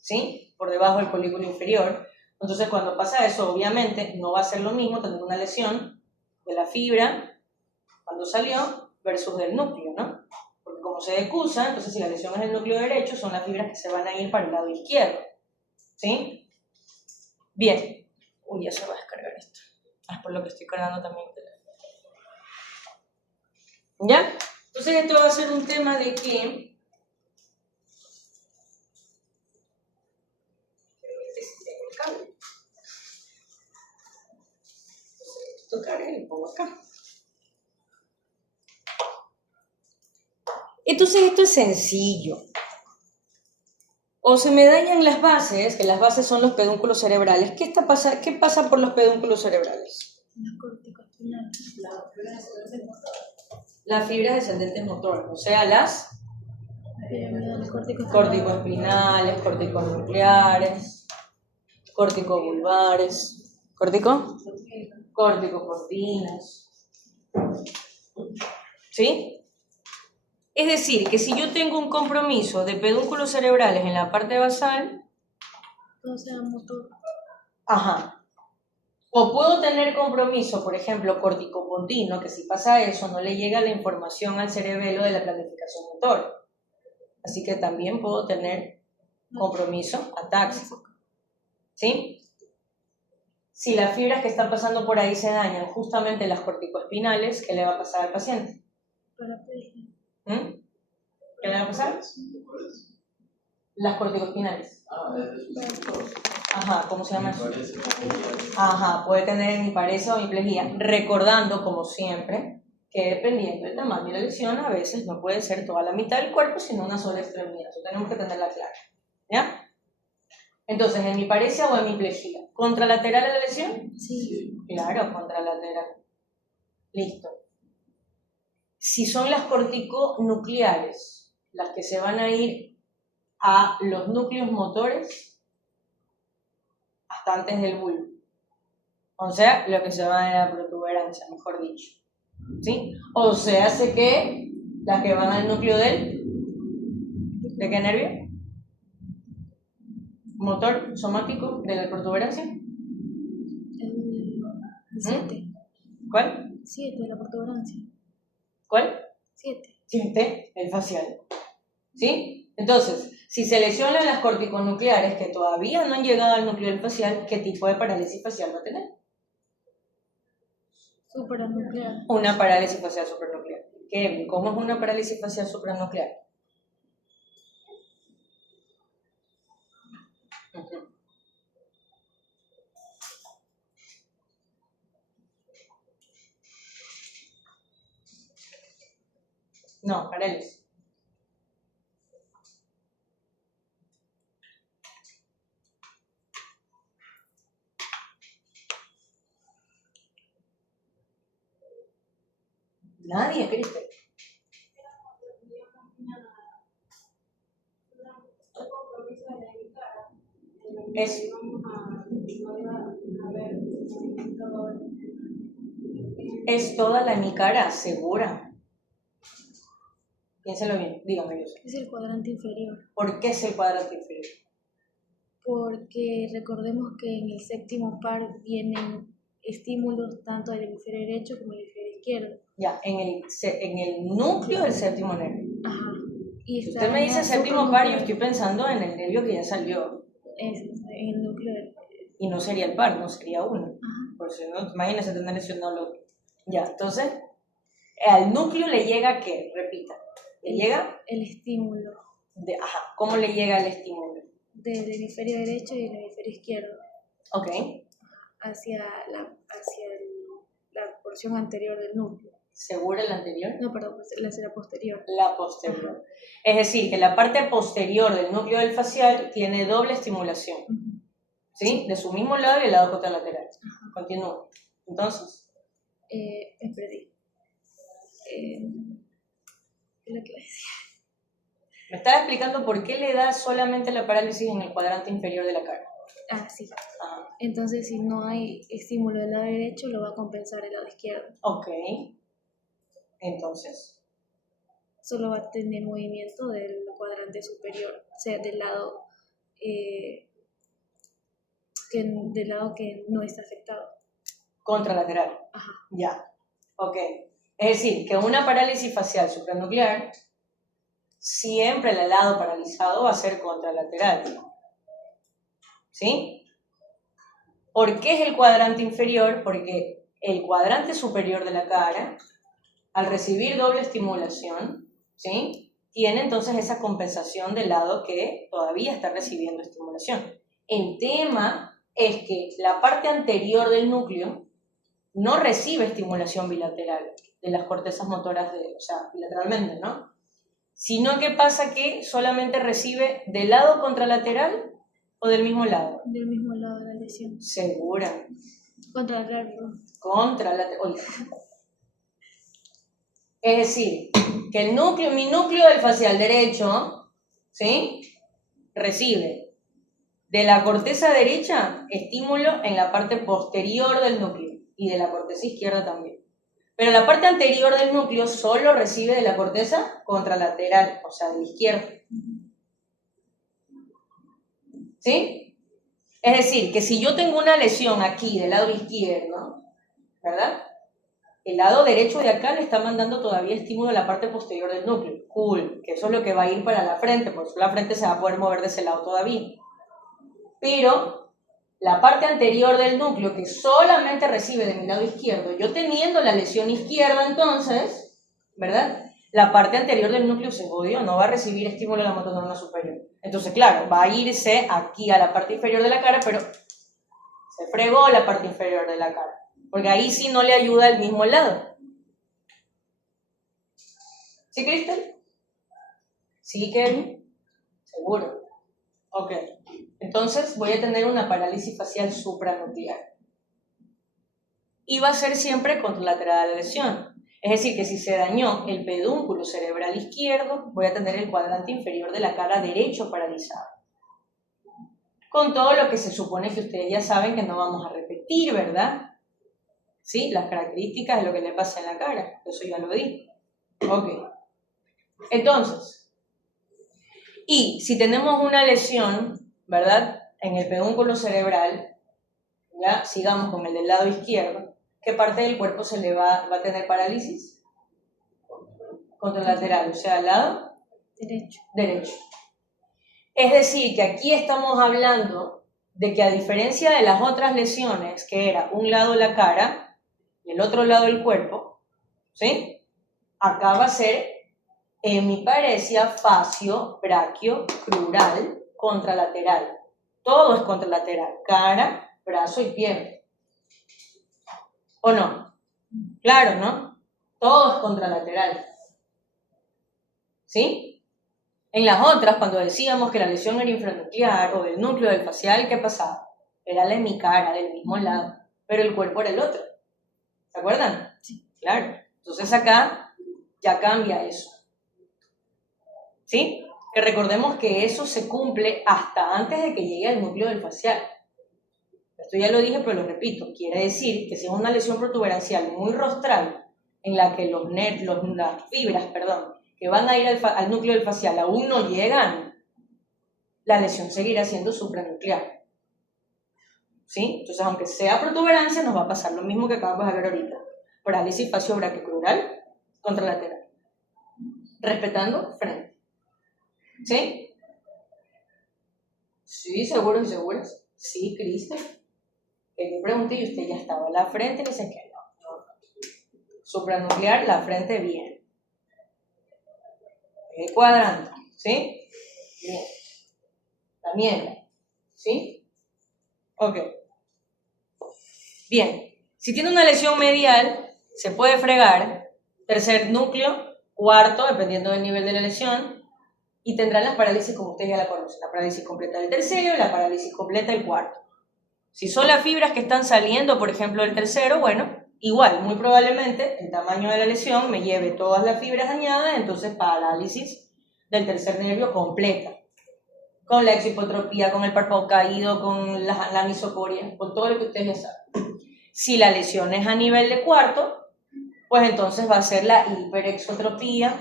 ¿sí? Por debajo del colículo inferior. Entonces, cuando pasa eso, obviamente, no va a ser lo mismo tener una lesión de la fibra cuando salió versus del núcleo, ¿no? Porque como se decusa, entonces si la lesión es del núcleo derecho, son las fibras que se van a ir para el lado izquierdo, ¿sí? Bien. Uy, ya se va a descargar esto. Es por lo que estoy cargando también. ¿Ya? Entonces, esto va a ser un tema de que tocar y pongo acá. Entonces esto es sencillo. O se me dañan las bases, que las bases son los pedúnculos cerebrales. ¿Qué pasa por los pedúnculos cerebrales? Los corticoespinales. Las fibras descendentes motoras, o sea, las Piramidales, corticoespinales, corticonucleares, corticovulvares, corticocortinas. ¿Sí? Es decir, que si yo tengo un compromiso de pedúnculos cerebrales en la parte basal, todo sea motor. ajá. O puedo tener compromiso, por ejemplo, corticopondino, que si pasa eso no le llega la información al cerebelo de la planificación motora. Así que también puedo tener compromiso atáxico. ¿Sí? Si las fibras que están pasando por ahí se dañan, justamente las corticoespinales, ¿qué le va a pasar al paciente? ¿Qué le va a pasar? Las corticoespinales. Ajá, ¿cómo se llama eso? Ajá, puede tener hemiparesia o hemiplegia, recordando, como siempre, que dependiendo del tamaño de la lesión, a veces no puede ser toda la mitad del cuerpo, sino una sola extremidad. Eso tenemos que tenerla clara. ¿Ya? Entonces, hemiparesia o hemiplegia. ¿Contralateral a la lesión? Sí. Claro, contralateral. Listo. Si son las corticonucleares, las que se van a ir a los núcleos motores hasta antes del bulbo. O sea, lo que se va a la protuberancia, mejor dicho. ¿Sí? O sea, hace que las que van al núcleo ¿de qué nervio? Motor somático de la protuberancia. El 7. ¿Cuál? 7 de la protuberancia. ¿Cuál? 7. 7, el facial. ¿Sí? Entonces, si se lesionan las corticonucleares que todavía no han llegado al núcleo del facial, ¿qué tipo de parálisis facial va a tener? Supranuclear. Una parálisis facial supranuclear. Kevin, ¿cómo es una parálisis facial supranuclear? No, parálisis. Nadie, Cristian. Es ¿Es toda la hemicara segura? Piénselo bien, dígame yo. Es el cuadrante inferior. ¿Por qué es el cuadrante inferior? Porque recordemos que en el séptimo par vienen estímulos tanto del hemisferio derecho como del hemisferio izquierdo. Ya, en el núcleo del séptimo nervio. Ajá. Y Si usted me dice séptimo par, yo estoy pensando en el nervio que ya salió. Es en el núcleo del... Y no sería el par, no sería uno. Ajá. Por si no, imagínese tener lesionado el otro. Ya, entonces, al núcleo le llega ¿qué? Repita. ¿Le llega? El estímulo Ajá, ¿cómo le llega el estímulo? del hemisferio derecho y del hemisferio izquierdo Ok. hacia la porción anterior del núcleo. ¿Segura el anterior? No, perdón, pues la posterior. La posterior. Es decir, que la parte posterior del núcleo del facial tiene doble estimulación. Ujú. ¿Sí? De su mismo lado y el lado contralateral. Ajá. Continúa. Entonces, Me perdí. ¿Qué es lo que iba a decir? me estaba explicando por qué le da solamente la parálisis en el cuadrante inferior de la cara. Ah, sí. Ajá. Entonces, si no hay estímulo del lado derecho, lo va a compensar el lado izquierdo. Ok. Entonces, Solo va a tener movimiento del cuadrante superior, o sea, del lado que no está afectado. contralateral. Ajá. Ya. Ok. Es decir, que una parálisis facial supranuclear, siempre el lado paralizado va a ser contralateral. ¿Sí? ¿Por qué es el cuadrante inferior? Porque el cuadrante superior de la cara, al recibir doble estimulación, ¿sí? Tiene entonces esa compensación del lado que todavía está recibiendo estimulación. El tema es que la parte anterior del núcleo no recibe estimulación bilateral de las cortezas motoras, o sea, bilateralmente, ¿no? Sino que pasa que solamente recibe del lado contralateral o del mismo lado. Del mismo lado de la lesión. Segura. Contralateral. Contralateral. Es decir, que mi núcleo del facial derecho, ¿sí? Recibe de la corteza derecha estímulo en la parte posterior del núcleo y de la corteza izquierda también. Pero la parte anterior del núcleo solo recibe de la corteza contralateral, o sea, de la izquierda. ¿Sí? Es decir, que si yo tengo una lesión aquí del lado izquierdo, ¿verdad? El lado derecho de acá le está mandando todavía estímulo a la parte posterior del núcleo. Cool, que eso es lo que va a ir para la frente, por eso la frente se va a poder mover de ese lado todavía. Pero la parte anterior del núcleo, que solamente recibe de mi lado izquierdo, yo teniendo la lesión izquierda entonces, ¿verdad? La parte anterior del núcleo se jodió, no va a recibir estímulo de la motoneurona superior. Entonces, claro, va a irse aquí a la parte inferior de la cara, pero se fregó la parte inferior de la cara, porque ahí sí no le ayuda el mismo lado. ¿Sí, Cristel? ¿Sí, Kevin? Seguro. Ok. Entonces voy a tener una parálisis facial supranuclear. Y va a ser siempre contralateral a la lesión. Es decir, que si se dañó el pedúnculo cerebral izquierdo, voy a tener el cuadrante inferior de la cara derecho paralizado. Con todo lo que se supone que ustedes ya saben que no vamos a repetir, ¿verdad? ¿Sí? Las características de lo que le pasa en la cara. Eso ya lo di. Ok. Entonces, y si tenemos una lesión, ¿verdad? En el pedúnculo cerebral, ya sigamos con el del lado izquierdo, ¿qué parte del cuerpo se le va a tener parálisis? Contralateral, o sea, al lado derecho. Es decir, que aquí estamos hablando de que a diferencia de las otras lesiones, que era un lado la cara y el otro lado el cuerpo, ¿sí? Acá va a ser hemiparesia facio, braquio, crural, contralateral. Todo es contralateral, cara, brazo y pierna. ¿O no? Claro, ¿no? Todo es contralateral. ¿Sí? En las otras, cuando decíamos que la lesión era infranuclear o del núcleo del facial, ¿qué pasaba? Era la hemicara del mismo lado, pero el cuerpo era el otro. ¿Se acuerdan? Sí. Claro. Entonces acá ya cambia eso. ¿Sí? Que recordemos que eso se cumple hasta antes de que llegue al núcleo del facial. Esto ya lo dije, pero lo repito. Quiere decir que si es una lesión protuberancial muy rostral, en la que las fibras, que van a ir al núcleo del facial aún no llegan, la lesión seguirá siendo supranuclear. ¿Sí? Entonces, aunque sea protuberancia, nos va a pasar lo mismo que acabamos de ver ahorita. Parálisis facio-braquiocrural contralateral. Respetando frente. ¿Sí? Sí, seguros y seguras. Sí, Cristian. Que yo pregunté y usted ya estaba. La frente dice que no. Supranuclear, la frente bien. El cuadrante. ¿Sí? Bien. La mierda. ¿Sí? Ok. Bien. Si tiene una lesión medial, se puede fregar. Tercer núcleo, cuarto, dependiendo del nivel de la lesión. Y tendrán las parálisis como ustedes ya la conocen. La parálisis completa del tercero y la parálisis completa del cuarto. Si son las fibras que están saliendo, por ejemplo, del tercero, bueno, igual, muy probablemente el tamaño de la lesión me lleve todas las fibras dañadas, entonces parálisis del tercer nervio completa. Con la exhipotropía, con el párpado caído, con la anisocoria, con todo lo que ustedes ya saben. Si la lesión es a nivel de cuarto, pues entonces va a ser la hiperexotropía,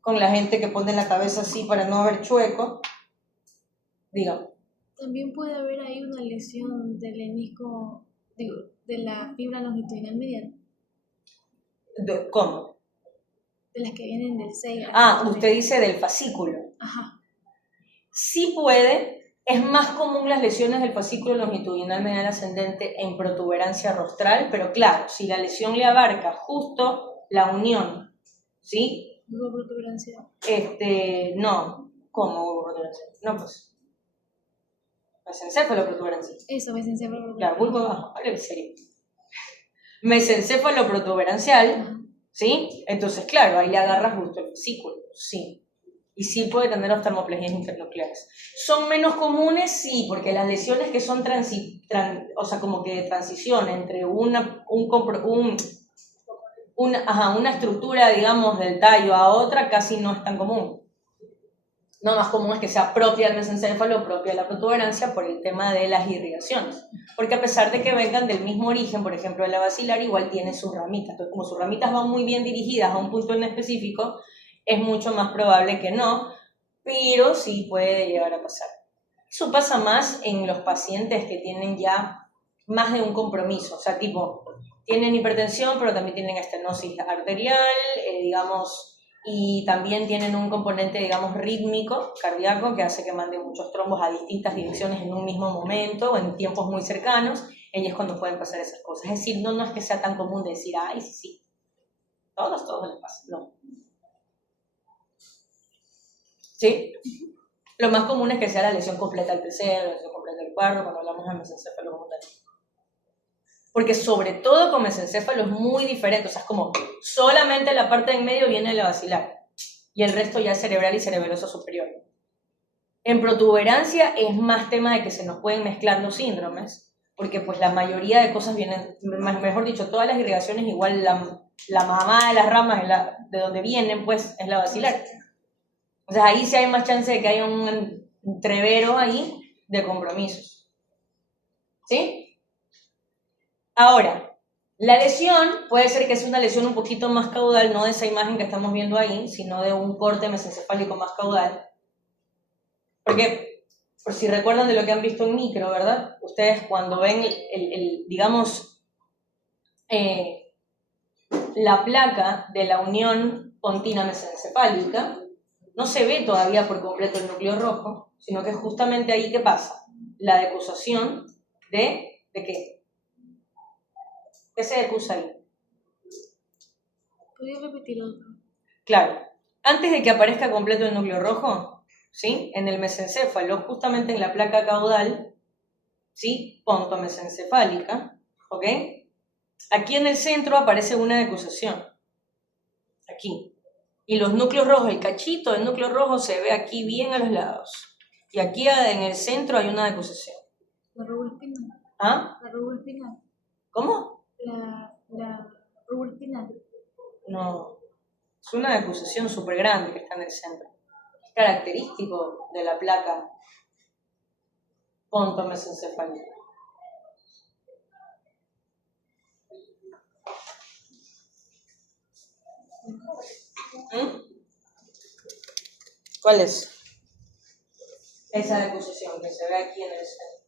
con la gente que pone la cabeza así para no ver chueco. Dígame. También puede haber ahí una lesión del menisco, de la fibra longitudinal medial, ¿Cómo? de las que vienen del 6. Usted dice del fascículo. Ajá. Sí puede, es más común las lesiones del fascículo longitudinal medial ascendente en protuberancia rostral, pero claro, si la lesión le abarca justo la unión, ¿sí? ¿Hubo protuberancia? No. ¿Cómo hubo protuberancia? No, pues. Mesencéfalo-protuberancia. Eso, mesencéfalo. Claro, bulbo bajo, vale, en serio. Mesencéfalo-protuberancial, ¿sí? Entonces, claro, ahí le agarra justo el fascículo, sí. Y sí puede tener oftalmoplegias internucleares. ¿Son menos comunes? Sí, porque las lesiones que son como que transición entre una estructura, digamos, del tallo a otra casi no es tan común. No, más común es que sea propia del mesencéfalo, propia de la protuberancia por el tema de las irrigaciones. Porque a pesar de que vengan del mismo origen, por ejemplo, de la basilar, igual tiene sus ramitas. Entonces, como sus ramitas van muy bien dirigidas a un punto en específico, es mucho más probable que no, pero sí puede llegar a pasar. Eso pasa más en los pacientes que tienen ya más de un compromiso, o sea, tipo, tienen hipertensión, pero también tienen estenosis arterial, y también tienen un componente, digamos, rítmico, cardíaco, que hace que manden muchos trombos a distintas direcciones en un mismo momento o en tiempos muy cercanos, y es cuando pueden pasar esas cosas. Es decir, no es que sea tan común de decir, ay, sí, todos les pasa, no. ¿Sí? Lo más común es que sea la lesión completa del tercero, la lesión completa del cuarto, cuando hablamos de mesencéfalo como tal. Porque sobre todo con mesencéfalo es muy diferente, o sea, es como solamente la parte de en medio viene de la basilar y el resto ya es cerebral y cerebeloso superior. En protuberancia es más tema de que se nos pueden mezclar los síndromes, porque pues la mayoría de cosas vienen, mejor dicho, todas las irrigaciones, igual la mamá de las ramas de donde vienen, pues es la basilar. O sea, ahí sí hay más chance de que haya un entrevero ahí de compromisos. ¿Sí? Ahora, la lesión puede ser que sea una lesión un poquito más caudal, no de esa imagen que estamos viendo ahí, sino de un corte mesencefálico más caudal. Porque, por si recuerdan de lo que han visto en micro, ¿verdad? Ustedes cuando ven, la placa de la unión pontina mesencefálica, no se ve todavía por completo el núcleo rojo, sino que justamente ahí, ¿qué pasa? La decusación ¿de qué? ¿Qué se decusa ahí? ¿Podría repetirlo? Claro, antes de que aparezca completo el núcleo rojo, ¿sí? En el mesencéfalo, justamente en la placa caudal, ¿sí? Pontomesencefálica, ¿ok? Aquí en el centro aparece una decusación, aquí. Y los núcleos rojos, el cachito del núcleo rojo se ve aquí bien a los lados. Y aquí en el centro hay una decusación. La rúbula espinal. ¿Ah? La rúbula espinal. ¿Cómo? La rúbula espinal. No, es una decusación súper grande que está en el centro. Es característico de la placa pontomesencefálica. ¿Cuál es? Esa de acusación que se ve aquí en el centro.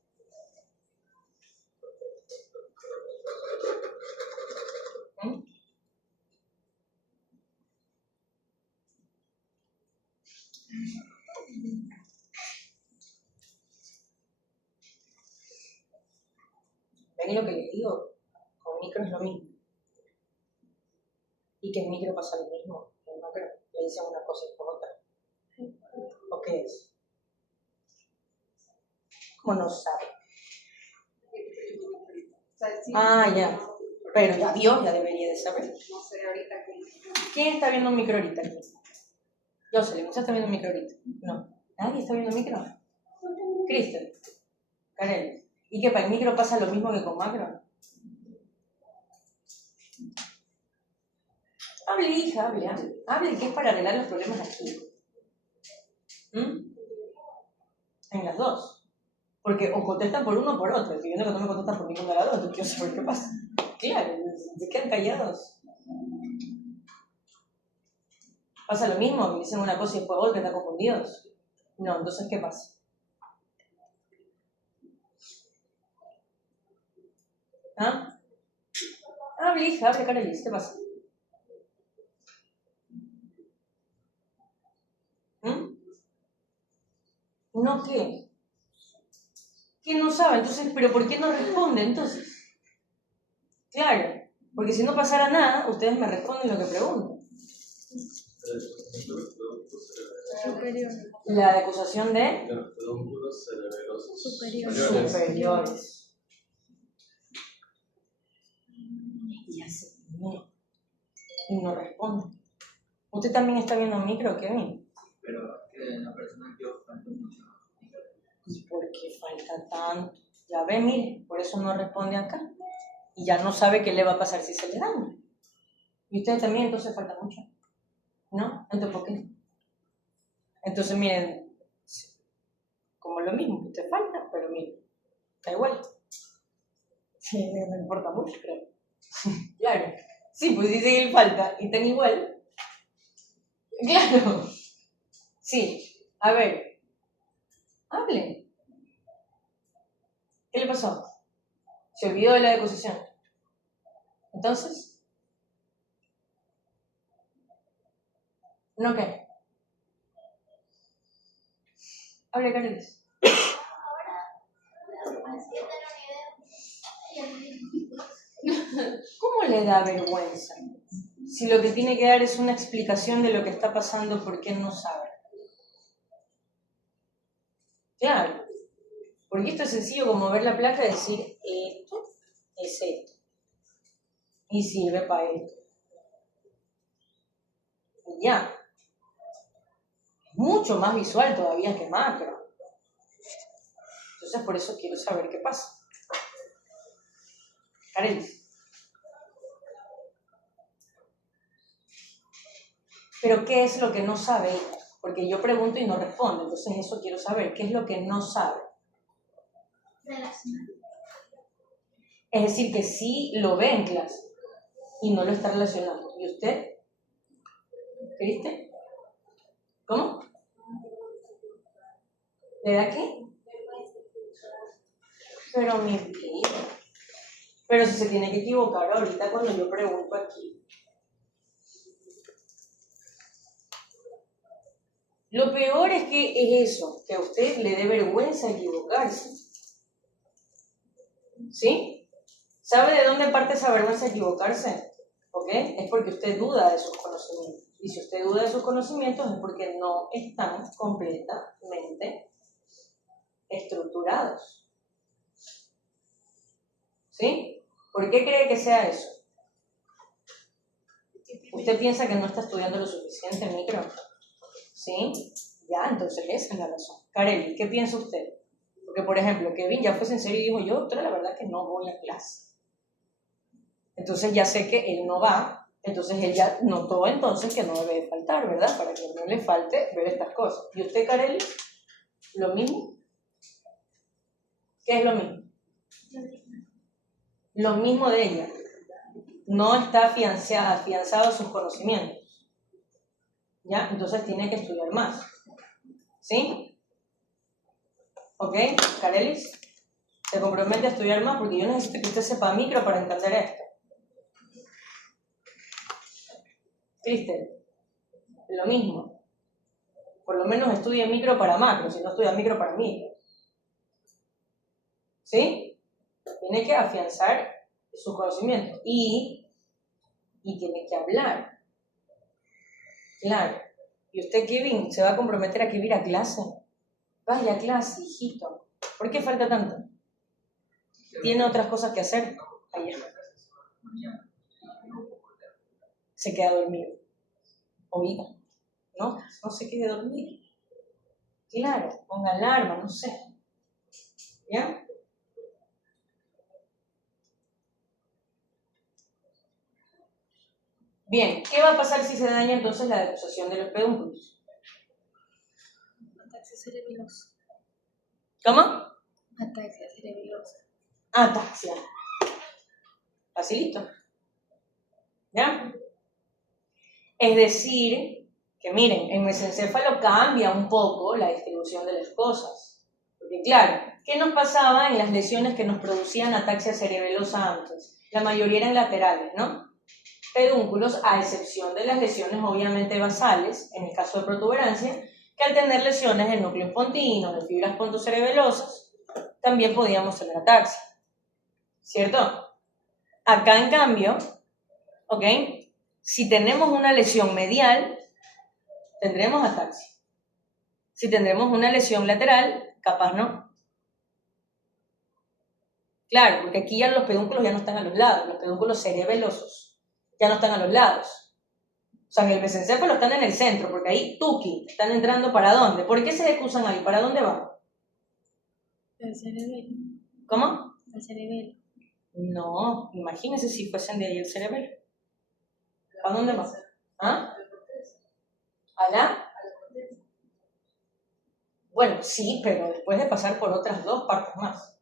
¿Ven lo que les digo? Con micro es lo mismo. Y que en micro pasa lo mismo. En macro le dicen una cosa y por otra. ¿O qué es? ¿Cómo no sabe? Ah, ya. Pero ya vio, ya debería de saber. No sé ahorita cómo. ¿Quién está viendo un micro ahorita? Jocelyn, ¿usted está viendo un micro ahorita? No. ¿Nadie está viendo micro? Kristen. Karen. ¿Y qué para el micro pasa lo mismo que con macro? Hable, hija, hable. Hable, que es para arreglar los problemas aquí. En las dos. Porque o contestan por uno o por otro. Si yo no me contestan por ninguna de las dos, entonces quiero saber qué pasa. Claro, se quedan callados. ¿Pasa lo mismo? ¿Que dicen una cosa y después otra, que están confundidos? No, entonces, ¿qué pasa? ¿Ah? Hable, hija, hable, Carelis, ¿qué pasa? ¿No qué? ¿Qué no sabe? Entonces, ¿pero por qué no responde entonces? Claro, porque si no pasara nada, ustedes me responden lo que pregunto. Superior. La de acusación de Pedúnculos cerebelosos superiores. Y hace no. Y no responde. ¿Usted también está viendo micro, Kevin? Pero que la persona que yo falta mucho. ¿Y por qué falta tanto? Ya ve, mire, por eso no responde acá. Y ya no sabe qué le va a pasar si se le daña. Y usted también, entonces falta mucho. ¿No? Entonces, ¿por qué? Entonces, miren, como lo mismo, usted falta, pero miren, da igual. Sí, no importa mucho, creo. Claro. Sí, pues dice que él falta y están igual. Claro. Sí. A ver. Hable. ¿Qué le pasó? Se olvidó de la deposición. Entonces. ¿No qué? Hable, Carlos. ¿Cómo le da vergüenza? Si lo que tiene que dar es una explicación de lo que está pasando porque él no sabe. Claro. Porque esto es sencillo como ver la placa y decir, esto es esto. Y sirve para esto. Y ya. Es mucho más visual todavía que macro. Entonces por eso quiero saber qué pasa. Carelis. Pero ¿qué es lo que no sabe ella? Porque yo pregunto y no responde. Entonces eso quiero saber. ¿Qué es lo que no sabe? Es decir, que sí lo ve en clase y no lo está relacionando. ¿Y usted? ¿Criste? ¿Cómo? ¿Le da qué? Pero mi vida. Pero si se tiene que equivocar ahorita cuando yo pregunto aquí. Lo peor es que es eso, que a usted le dé vergüenza equivocarse. ¿Sí? ¿Sabe de dónde parte esa vergüenza de equivocarse? ¿Ok? Es porque usted duda de sus conocimientos. Y si usted duda de sus conocimientos es porque no están completamente estructurados. ¿Sí? ¿Por qué cree que sea eso? ¿Usted piensa que no está estudiando lo suficiente en micro? ¿Sí? Ya, entonces esa es la razón. Kareli, ¿qué piensa usted? Porque, por ejemplo, Kevin ya fue sincero y dijo, yo, doctora, la verdad que no voy a clase. Entonces ya sé que él no va, entonces él ya notó entonces que no debe de faltar, ¿verdad? Para que no le falte ver estas cosas. ¿Y usted, Kareli? ¿Lo mismo? ¿Qué es lo mismo? Lo mismo de ella. No está afianzado a sus conocimientos. ¿Ya? Entonces tiene que estudiar más. ¿Sí? ¿Ok? Carelis, se compromete a estudiar más porque yo necesito que usted sepa micro para entender esto. Cristel, lo mismo. Por lo menos estudie micro para macro, si no estudia micro para micro. ¿Sí? Tiene que afianzar su conocimiento y tiene que hablar. Claro. ¿Y usted, Kevin, se va a comprometer a que ir a clase? Vaya a clase, hijito. ¿Por qué falta tanto? ¿Tiene otras cosas que hacer? Ahí está. Se queda dormido. Oiga, no se quede dormido. Claro, ponga alarma, no sé. ¿Ya? Bien, ¿qué va a pasar si se daña entonces la decusación de los pedúnculos? Ataxia cerebelosa. ¿Cómo? Ataxia cerebelosa. Ataxia. Facilito. ¿Ya? Es decir, que miren, el mesencéfalo cambia un poco la distribución de las cosas. Porque claro, ¿qué nos pasaba en las lesiones que nos producían ataxia cerebelosa antes? La mayoría eran laterales, ¿no? Pedúnculos, a excepción de las lesiones obviamente basales, en el caso de protuberancia, que al tener lesiones del núcleo pontino, de fibras pontocerebelosas, también podíamos tener ataxia. ¿Cierto? Acá, en cambio, ¿ok? Si tenemos una lesión medial, tendremos ataxia. Si tendremos una lesión lateral, capaz no. Claro, porque aquí ya los pedúnculos ya no están a los lados, los pedúnculos cerebelosos ya no están a los lados. O sea, en el mesencéfalo están en el centro, porque ahí, tuki, están entrando ¿para dónde? ¿Por qué se decusan ahí? ¿Para dónde van? El cerebelo. ¿Cómo? El cerebelo. No, imagínense si fuesen de ahí el cerebelo. ¿A dónde van? ¿Ah? ¿A la? Bueno, sí, pero después de pasar por otras dos partes más.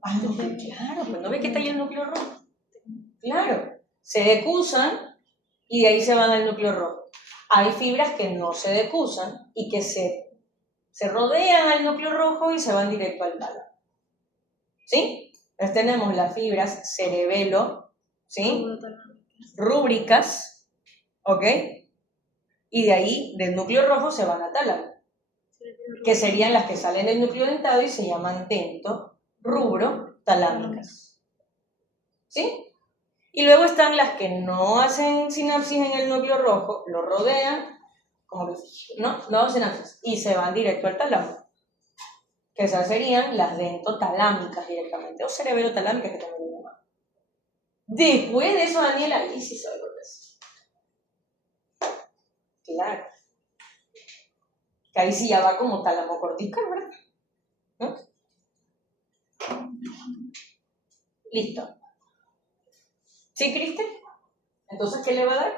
Ah, no, claro, pues no ve que está ahí el núcleo rojo. Claro, se decusan y de ahí se van al núcleo rojo. Hay fibras que no se decusan y que se rodean al núcleo rojo y se van directo al tálamo. ¿Sí? Entonces tenemos las fibras cerebelo, ¿sí? Rúbricas, ¿ok? Y de ahí, del núcleo rojo, se van a tálamo, que serían las que salen del núcleo dentado y se llaman dento, rubro, talámicas. ¿Sí? Y luego están las que no hacen sinapsis en el núcleo rojo, lo rodean, como que no hacen sinapsis, y se van directo al tálamo. Que esas serían las dentotalámicas directamente, o cerebelotalámicas que también le llaman. Después de eso, Daniela, ahí sí sabe lo que es. Claro. Que ahí sí ya va como tálamo cortical, ¿verdad? ¿No? Listo. ¿Sí, Cristian? Entonces, ¿qué le va a dar?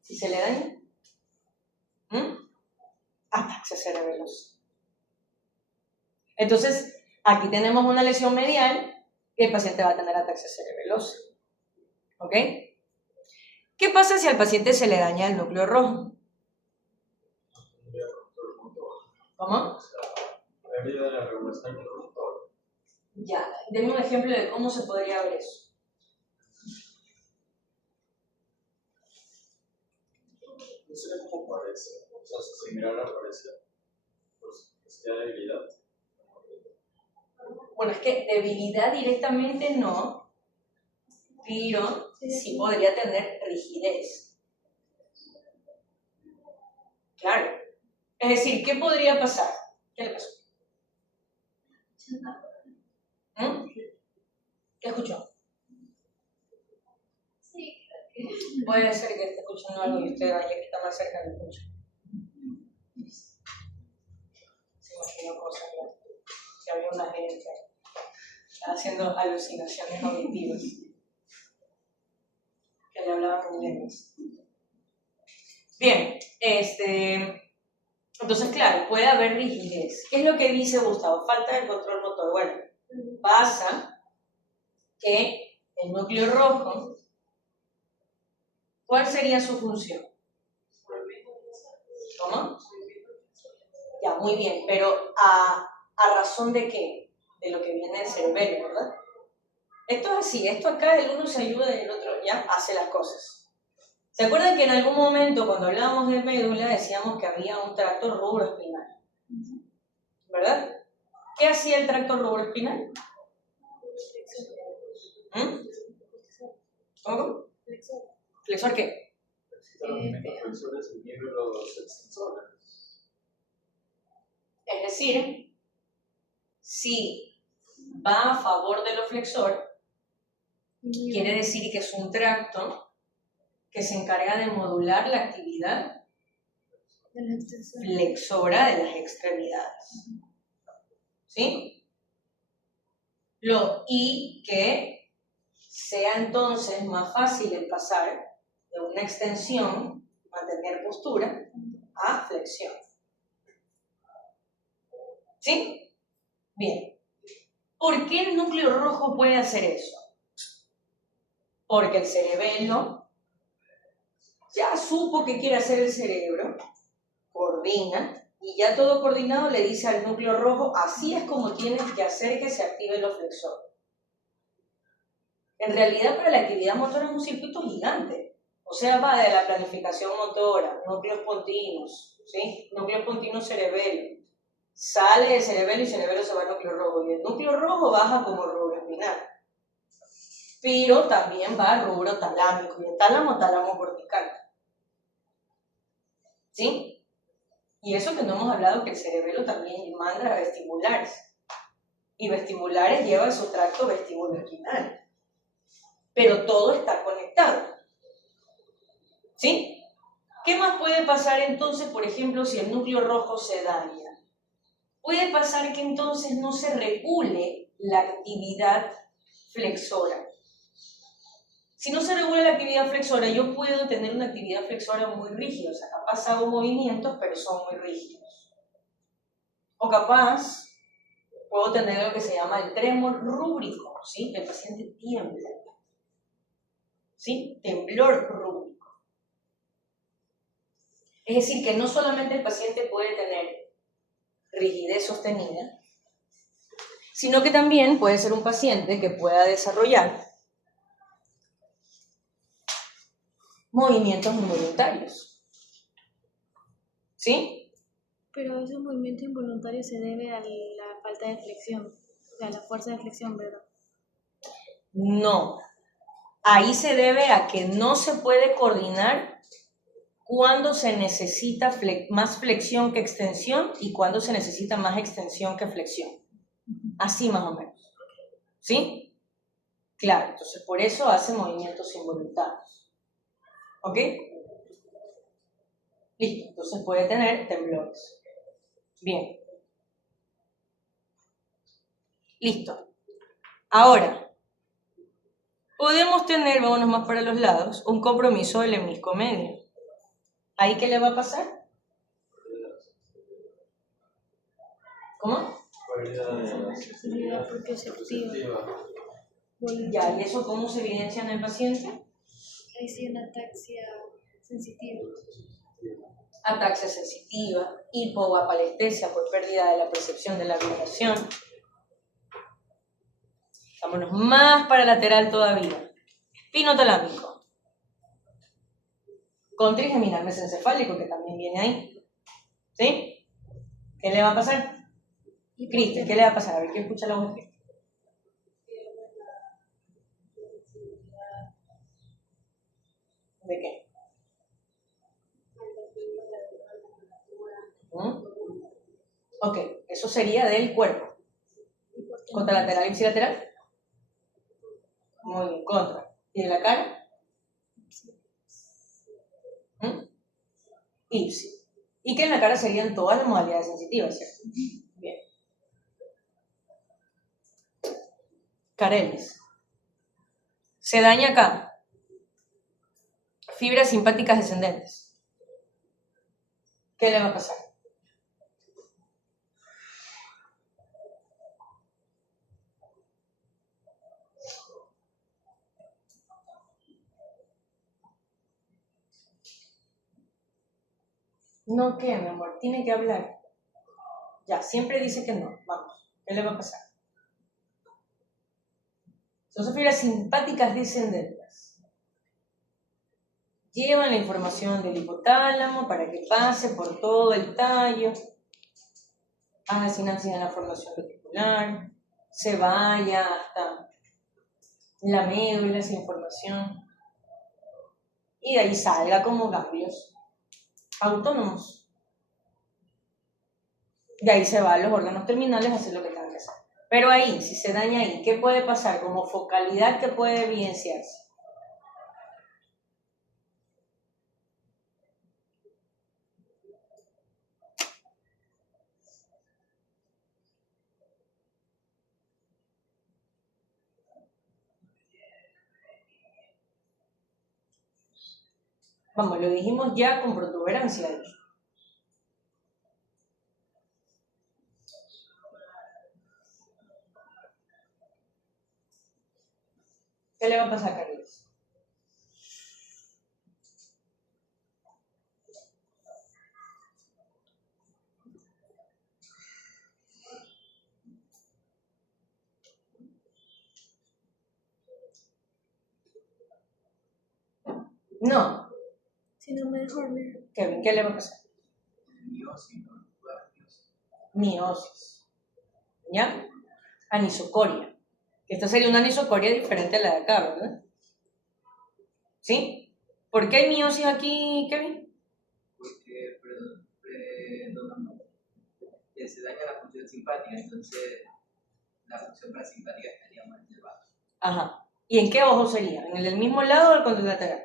Si se le daña. Ataxia cerebelosa. Entonces, aquí tenemos una lesión medial y el paciente va a tener ataxia cerebelosa. ¿Ok? ¿Qué pasa si al paciente se le daña el núcleo rojo? ¿Cómo? Ya, denme un ejemplo de cómo se podría ver eso. No sé cómo parece, o sea, similar aparece, pues, sea debilidad. Bueno, es que debilidad directamente no, pero sí podría tener rigidez. Claro. Es decir, ¿qué podría pasar? ¿Qué le pasó? ¿Qué escuchó? Puede ser que esté escuchando algo y usted vaya que está más cerca del escucha. Se imaginó cosas, ¿no? Que había una gente haciendo alucinaciones auditivas que le hablaban en lenguas. Bien, entonces claro, puede haber rigidez. ¿Qué es lo que dice Gustavo? Falta de control motor. Bueno, pasa que el núcleo rojo, ¿cuál sería su función? ¿Cómo? Ya, muy bien, pero ¿a razón de qué? De lo que viene del cerebelo, ¿verdad? Esto es así, esto acá el uno se ayuda y el otro ya hace las cosas. ¿Se acuerdan que en algún momento cuando hablábamos de médula decíamos que había un tracto rubroespinal? ¿Verdad? ¿Qué hacía el tracto rubroespinal? ¿Mm? ¿Cómo? ¿Flexor qué? Los flexores inhiben los extensores. Es decir, si va a favor de lo flexor, quiere decir que es un tracto que se encarga de modular la actividad flexora de las extremidades. ¿Sí? Y que sea entonces más fácil el pasar de una extensión, mantener postura, a flexión. ¿Sí? Bien. ¿Por qué el núcleo rojo puede hacer eso? Porque el cerebelo ya supo qué quiere hacer el cerebro, coordina, y ya todo coordinado le dice al núcleo rojo, así es como tienes que hacer que se active los flexores. En realidad para la actividad motora es un circuito gigante. O sea, va de la planificación motora, núcleos pontinos, ¿sí? Núcleos pontinos cerebelo. Sale del cerebelo y cerebelo se va al núcleo rojo. Y el núcleo rojo baja como rubro espinal. Pero también va al rubro talámico. Y el tálamo cortical. ¿Sí? Y eso que no hemos hablado que el cerebelo también manda a vestibulares. Y vestibulares lleva el tracto vestibuloespinal. Pero todo está conectado. ¿Sí? ¿Qué más puede pasar entonces, por ejemplo, si el núcleo rojo se daña? Puede pasar que entonces no se regule la actividad flexora. Si no se regula la actividad flexora, yo puedo tener una actividad flexora muy rígida, o sea, capaz hago movimientos, pero son muy rígidos. O capaz puedo tener lo que se llama el tremor rúbrico, ¿sí? El paciente tiembla, ¿sí? Temblor rúbrico. Es decir, que no solamente el paciente puede tener rigidez sostenida, sino que también puede ser un paciente que pueda desarrollar movimientos involuntarios. ¿Sí? Pero ese movimiento involuntario se debe a la falta de flexión, a la fuerza de flexión, ¿verdad? No. Ahí se debe a que no se puede coordinar cuando se necesita más flexión que extensión y cuando se necesita más extensión que flexión. Así más o menos. ¿Sí? Claro, entonces por eso hace movimientos involuntarios. ¿Ok? Listo, entonces puede tener temblores. Bien. Listo. Ahora, podemos tener, vámonos más para los lados, un compromiso del hemisco medio. ¿Ahí qué le va a pasar? ¿Cómo? Porque se activa. Ya, ¿y eso cómo se evidencia en el paciente? Ahí sí una ataxia sensitiva. Ataxia sensitiva, hipoapalestesia por pérdida de la percepción de la vibración. Vámonos más para lateral todavía. Espinotalámico. Con trigeminal mesencefálico, que también viene ahí. ¿Sí? ¿Qué le va a pasar? Cristian, ¿qué le va a pasar? A ver, ¿quién escucha la voz? ¿De qué? ¿Mm? Ok, eso sería del cuerpo. ¿Contralateral y ipsilateral? Muy bien, contra. ¿Y de la cara? Ipsi. Y que en la cara serían todas las modalidades sensitivas, ¿cierto? Bien. Carelis. Se daña acá. Fibras simpáticas descendentes. ¿Qué le va a pasar? No, ¿qué, mi amor? Tiene que hablar. Ya, siempre dice que no. Vamos, ¿qué le va a pasar? Son fibras simpáticas descendentes. Llevan la información del hipotálamo para que pase por todo el tallo, haga sinapsis en la formación reticular, se vaya hasta la médula esa información y de ahí salga como ganglios autónomos. De ahí se va a los órganos terminales a hacer lo que tengan que hacer. Pero ahí, si se daña ahí, ¿qué puede pasar como focalidad que puede evidenciarse? Vamos, lo dijimos ya con protuberancia. ¿Qué le va a pasar a Carlos? No. Si no me dejo dormir. Kevin, ¿qué le va a pasar? Miosis, ¿no? Miosis. ¿Ya? Anisocoria. Esta sería una anisocoria diferente a la de acá, ¿verdad? ¿Sí? ¿Por qué hay miosis aquí, Kevin? Porque se daña la función simpática, entonces la función parasimpática estaría mal elevada. Ajá. ¿Y en qué ojo sería? ¿En el del mismo lado o el contralateral?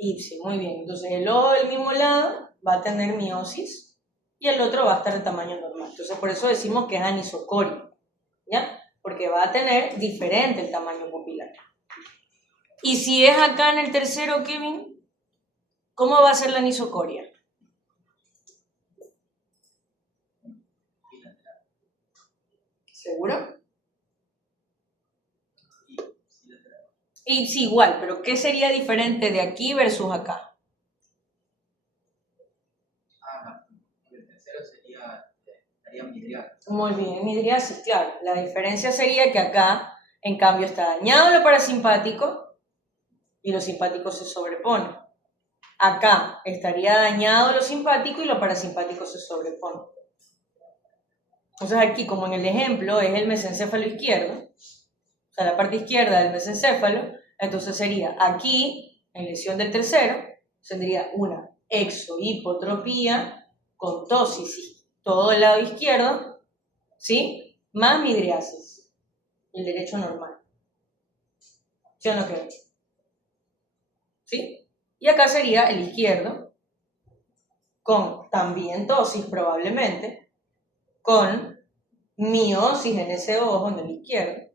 Ipsi, muy bien. Entonces el ojo del mismo lado va a tener miosis y el otro va a estar de tamaño normal. Entonces por eso decimos que es anisocoria, ¿ya? Porque va a tener diferente el tamaño pupilar. Y si es acá en el tercero, Kevin, ¿cómo va a ser la anisocoria? ¿Seguro? Y sí, igual, pero ¿qué sería diferente de aquí versus acá? El tercero estaría midrial. Muy bien, midriasis, claro. La diferencia sería que acá, en cambio, está dañado lo parasimpático y lo simpático se sobrepone. Acá estaría dañado lo simpático y lo parasimpático se sobrepone. Entonces aquí, como en el ejemplo, es el mesencéfalo izquierdo, o sea, la parte izquierda del mesencéfalo, entonces sería aquí, en lesión del tercero, tendría una exohipotropía con tosis, todo el lado izquierdo, ¿sí? Más midriasis, el derecho normal. ¿Sí o no creo? ¿Sí? Y acá sería el izquierdo, con también tosis probablemente, con miosis en ese ojo, en el izquierdo,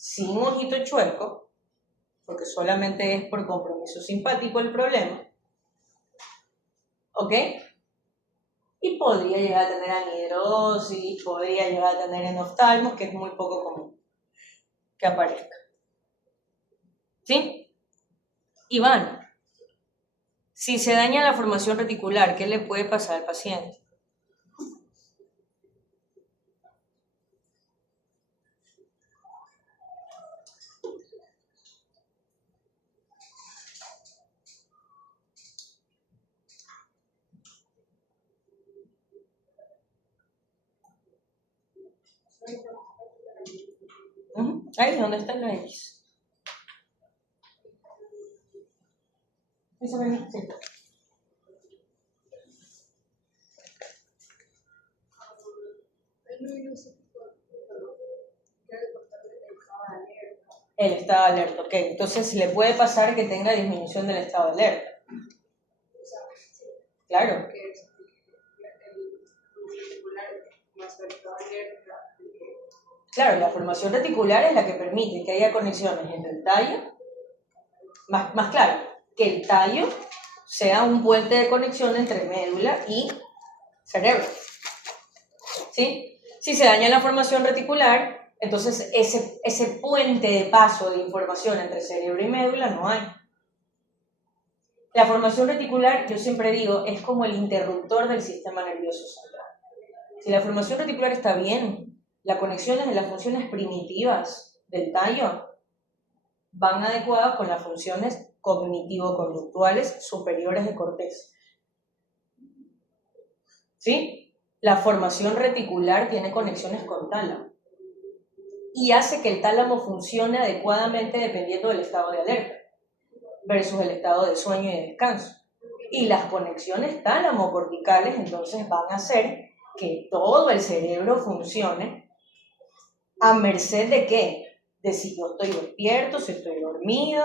sin ojito chueco, porque solamente es por compromiso simpático el problema, ¿ok? Y podría llegar a tener anhidrosis, podría llegar a tener enoftalmos, que es muy poco común que aparezca. ¿Sí? Iván, si se daña la formación reticular, ¿qué le puede pasar al paciente? Ahí es donde está la X. Sí. El estado de alerta, ok. Entonces le puede pasar que tenga disminución del estado de alerta. Claro. Claro, la formación reticular es la que permite que haya conexiones entre el tallo, más claro, que el tallo sea un puente de conexión entre médula y cerebro. ¿Sí? Si se daña la formación reticular, entonces ese puente de paso de información entre cerebro y médula no hay. La formación reticular, yo siempre digo, es como el interruptor del sistema nervioso central. Si la formación reticular está bien, las conexiones de las funciones primitivas del tallo van adecuadas con las funciones cognitivo-conductuales superiores de corteza. ¿Sí? La formación reticular tiene conexiones con tálamo y hace que el tálamo funcione adecuadamente dependiendo del estado de alerta versus el estado de sueño y de descanso. Y las conexiones tálamo-corticales entonces van a hacer que todo el cerebro funcione a merced de ¿qué? De si yo estoy despierto, si estoy dormido,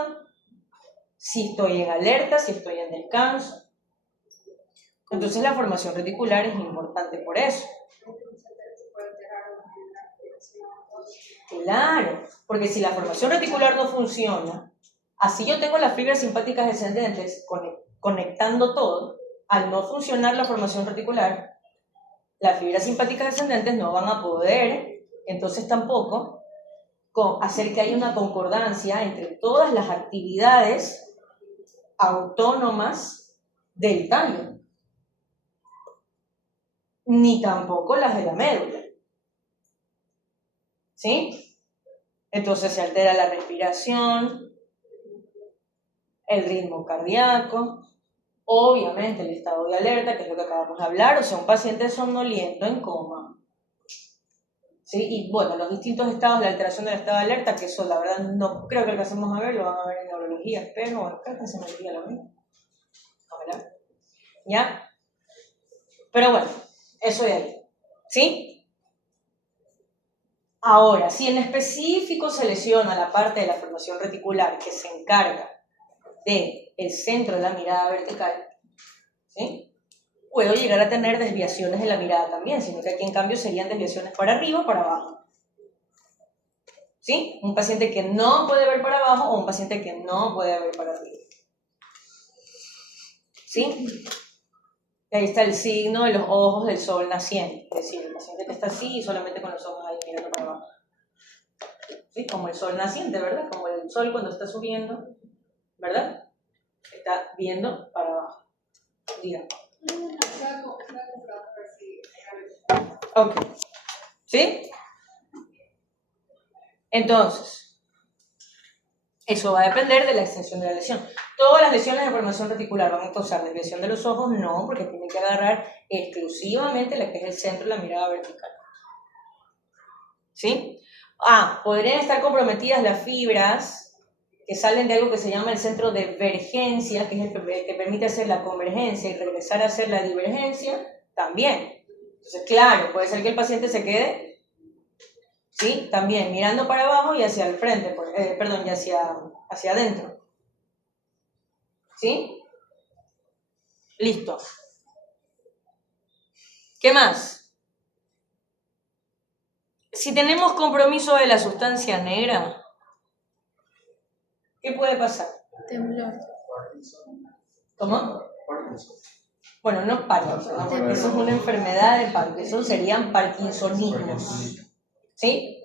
si estoy en alerta, si estoy en descanso. Entonces la formación reticular es importante por eso. Claro, porque si la formación reticular no funciona, así yo tengo las fibras simpáticas descendentes conectando todo, al no funcionar la formación reticular, las fibras simpáticas descendentes no van a poder, entonces tampoco, hacer que haya una concordancia entre todas las actividades autónomas del tallo, ni tampoco las de la médula. ¿Sí? Entonces se altera la respiración, el ritmo cardíaco, obviamente el estado de alerta, que es lo que acabamos de hablar, o sea, un paciente somnoliento en coma. ¿Sí? Y bueno, los distintos estados de alteración del estado de alerta, que eso la verdad no creo que alcancemos a ver, lo van a ver en neurología, espero, bueno, creo que se me olvida lo mismo. Ojalá. ¿Ya? Pero bueno, eso de ahí. ¿Sí? Ahora, si en específico se lesiona la parte de la formación reticular que se encarga del centro de la mirada vertical, ¿sí? Puedo llegar a tener desviaciones de la mirada también, sino que aquí en cambio serían desviaciones para arriba o para abajo. ¿Sí? Un paciente que no puede ver para abajo o un paciente que no puede ver para arriba. ¿Sí? Y ahí está el signo de los ojos del sol naciente, es decir, el paciente que está así y solamente con los ojos ahí mirando para abajo. ¿Sí? Como el sol naciente, ¿verdad? Como el sol cuando está subiendo, ¿verdad? Está viendo para abajo. Diga. Ok. ¿Sí? Entonces, eso va a depender de la extensión de la lesión. Todas las lesiones de formación reticular van a causar desviación de los ojos, no, porque tiene que agarrar exclusivamente la que es el centro de la mirada vertical. ¿Sí? Podrían estar comprometidas las fibras que salen de algo que se llama el centro de vergencia, que es el que permite hacer la convergencia y regresar a hacer la divergencia, también. Entonces, claro, puede ser que el paciente se quede, ¿sí? También mirando para abajo y hacia el frente, y hacia adentro. ¿Sí? Listo. ¿Qué más? Si tenemos compromiso de la sustancia negra, ¿qué puede pasar? Temblor. ¿Cómo? Bueno, no Parkinson, ¿no? Porque eso es una enfermedad de Parkinson, serían parkinsonismos. ¿Sí?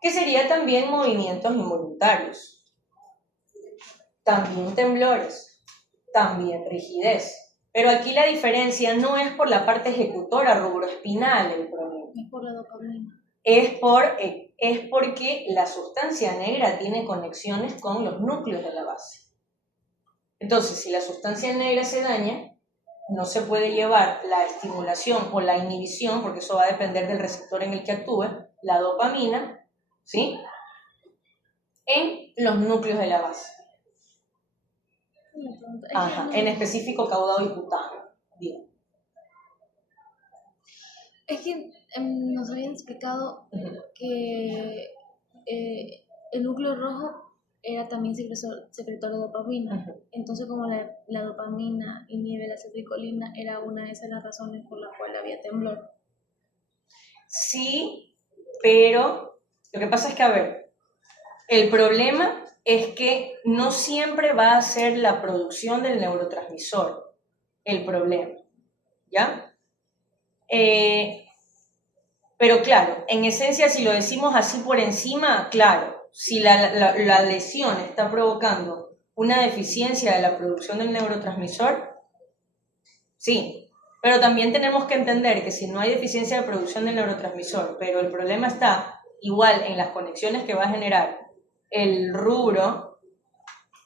Que sería también movimientos involuntarios. También temblores. También rigidez. Pero aquí la diferencia no es por la parte ejecutora rubroespinal el problema. Es por la dopamina. Es porque la sustancia negra tiene conexiones con los núcleos de la base. Entonces, si la sustancia negra se daña, no se puede llevar la estimulación o la inhibición, porque eso va a depender del receptor en el que actúe, la dopamina, ¿sí? En los núcleos de la base. Ajá, en específico caudado y cutáneo. Bien. Es que nos habían explicado que el núcleo rojo era también secretor de dopamina. Entonces, como la dopamina inhibe la acetilcolina, era una de esas las razones por las cuales había temblor. Sí, pero lo que pasa es que, a ver, el problema es que no siempre va a ser la producción del neurotransmisor el problema, ¿ya? Pero claro, en esencia, si lo decimos así por encima, claro, si la lesión está provocando una deficiencia de la producción del neurotransmisor? Sí, pero también tenemos que entender que si no hay deficiencia de producción del neurotransmisor, pero el problema está igual en las conexiones que va a generar el rubro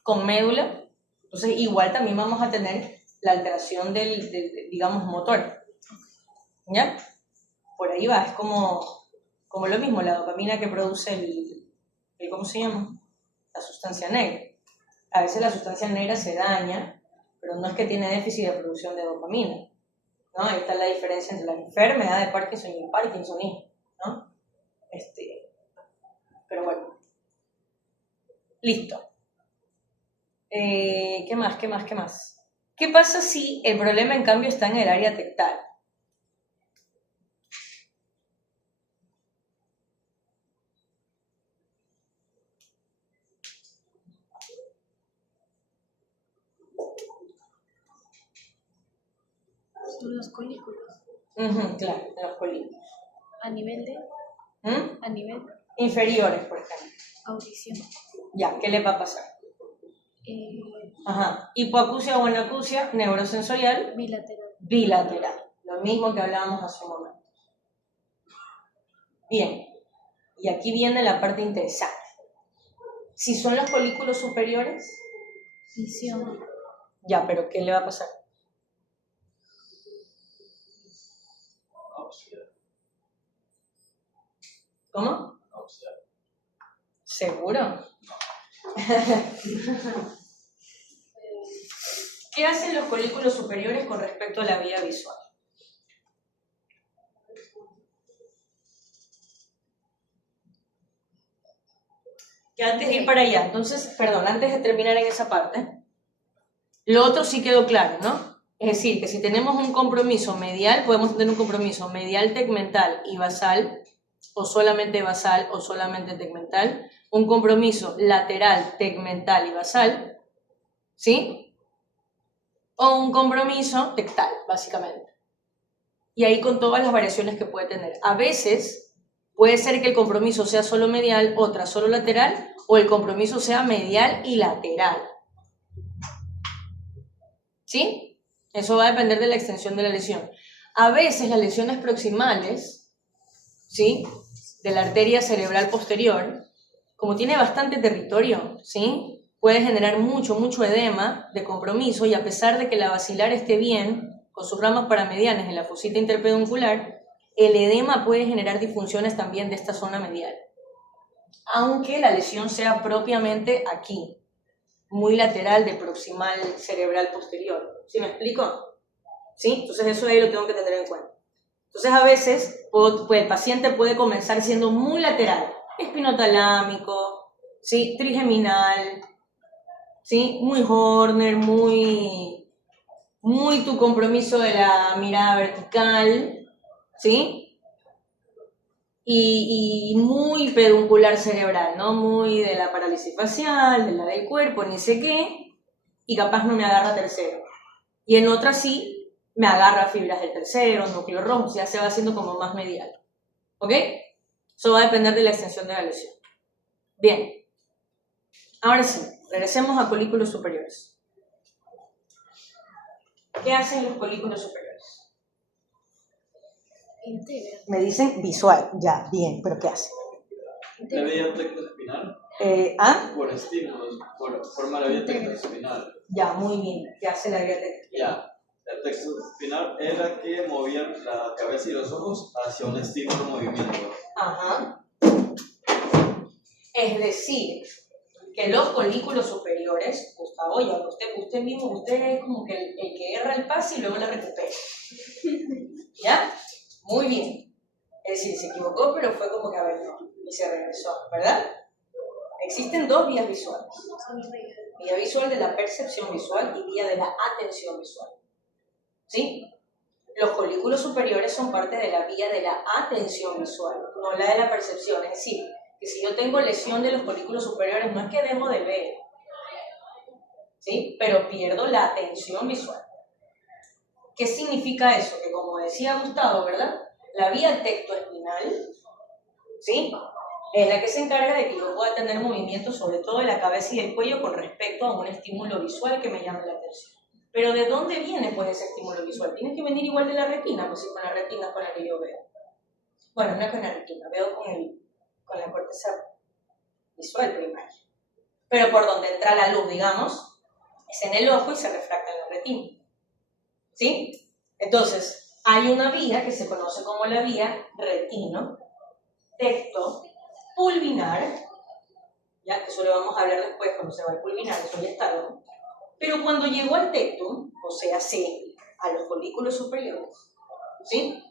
con médula, entonces igual también vamos a tener la alteración del digamos, motor. ¿Ya? Por ahí va, es como lo mismo, la dopamina que produce el ¿cómo se llama? La sustancia negra. A veces la sustancia negra se daña, pero no es que tiene déficit de producción de dopamina, ¿no? Ahí está la diferencia entre la enfermedad de Parkinson y el parkinsonismo, ¿no? Pero bueno. Listo. ¿Qué más? ¿Qué pasa si el problema en cambio está en el área tectal? Son los colículos. Claro, en los colículos. A nivel de ¿Mm? a nivel Inferiores, por ejemplo. audición. Ya, ¿qué le va a pasar? Hipoacusia o anacusia neurosensorial Bilateral. bilateral. Lo mismo que hablábamos hace un momento. Bien, y aquí viene la parte interesante. Si son los colículos superiores, Visión. ya, pero ¿qué le va a pasar? ¿Cómo? ¿Seguro? ¿Qué hacen los colículos superiores con respecto a la vía visual? Que antes de ir para allá, entonces, perdón, antes de terminar en esa parte, lo otro sí quedó claro, ¿no? Es decir, que si tenemos un compromiso medial, podemos tener un compromiso medial tegmental y basal, o solamente tegmental, un compromiso lateral tegmental y basal, ¿sí? O un compromiso tectal, básicamente. Y ahí con todas las variaciones que puede tener. A veces puede ser que el compromiso sea solo medial, otra solo lateral, o el compromiso sea medial y lateral. ¿Sí? Eso va a depender de la extensión de la lesión. A veces las lesiones proximales, ¿sí?, de la arteria cerebral posterior, como tiene bastante territorio, ¿sí?, puede generar mucho edema de compromiso, y a pesar de que la basilar esté bien, con sus ramas paramedianas en la fosita interpeduncular, el edema puede generar disfunciones también de esta zona medial. Aunque la lesión sea propiamente aquí, muy lateral de proximal cerebral posterior. ¿Sí me explico? ¿Sí? Entonces eso ahí lo tengo que tener en cuenta. Entonces a veces el paciente puede comenzar siendo muy lateral, espinotalámico, ¿sí?, trigeminal, ¿sí?, muy Horner, muy tu compromiso de la mirada vertical, ¿sí?, y muy peduncular cerebral, ¿no? Muy de la parálisis facial, de la del cuerpo, ni sé qué, y capaz no me agarra tercero. Y en otra sí, me agarra fibras del tercero, núcleo rojo, ya se va haciendo como más medial. ¿Ok? Eso va a depender de la extensión de la lesión. Bien. Ahora sí, regresemos a colículos superiores. ¿Qué hacen los colículos superiores? Integra. Me dicen visual, ya, bien, pero ¿qué hacen? La vía tectoespinal. Por estímulos, por formar la vía tectoespinal. Ya, muy bien. ¿Qué hace la vía tectoespinal? Ya. La tectoespinal era que movía la cabeza y los ojos hacia un estímulo movimiento. Ajá. Es decir, que los colículos superiores, Gustavo, ya usted mismo, usted es como que el que erra el pase y luego la recupera. ¿Ya? Muy bien. Es decir, se equivocó, pero fue como que a ver, no, y se regresó, ¿verdad? Existen dos vías visuales. Vía visual de la percepción visual y vía de la atención visual. ¿Sí? Los colículos superiores son parte de la vía de la atención visual, no la de la percepción. Es decir, que si yo tengo lesión de los colículos superiores, no es que dejo de ver, ¿sí?, pero pierdo la atención visual. ¿Qué significa eso? Que como decía Gustavo, ¿verdad?, la vía tectoespinal, ¿sí?, Es la que se encarga de que yo pueda tener movimiento sobre todo de la cabeza y del cuello con respecto a un estímulo visual que me llame la atención. Pero ¿de dónde viene pues ese estímulo visual? Tiene que venir igual de la retina, pues si con la retina es con la que yo veo. Bueno, no es con la retina, veo con la corteza visual primaria. Pero por donde entra la luz, digamos, es en el ojo y se refracta en la retina. ¿Sí? Entonces, hay una vía que se conoce como la vía retino-tecto-pulvinar, ya que eso lo vamos a hablar después cuando se va al pulvinar, eso ya está, ¿no? Pero cuando llegó al tectum, o sea, sí, a los folículos superiores, ¿sí?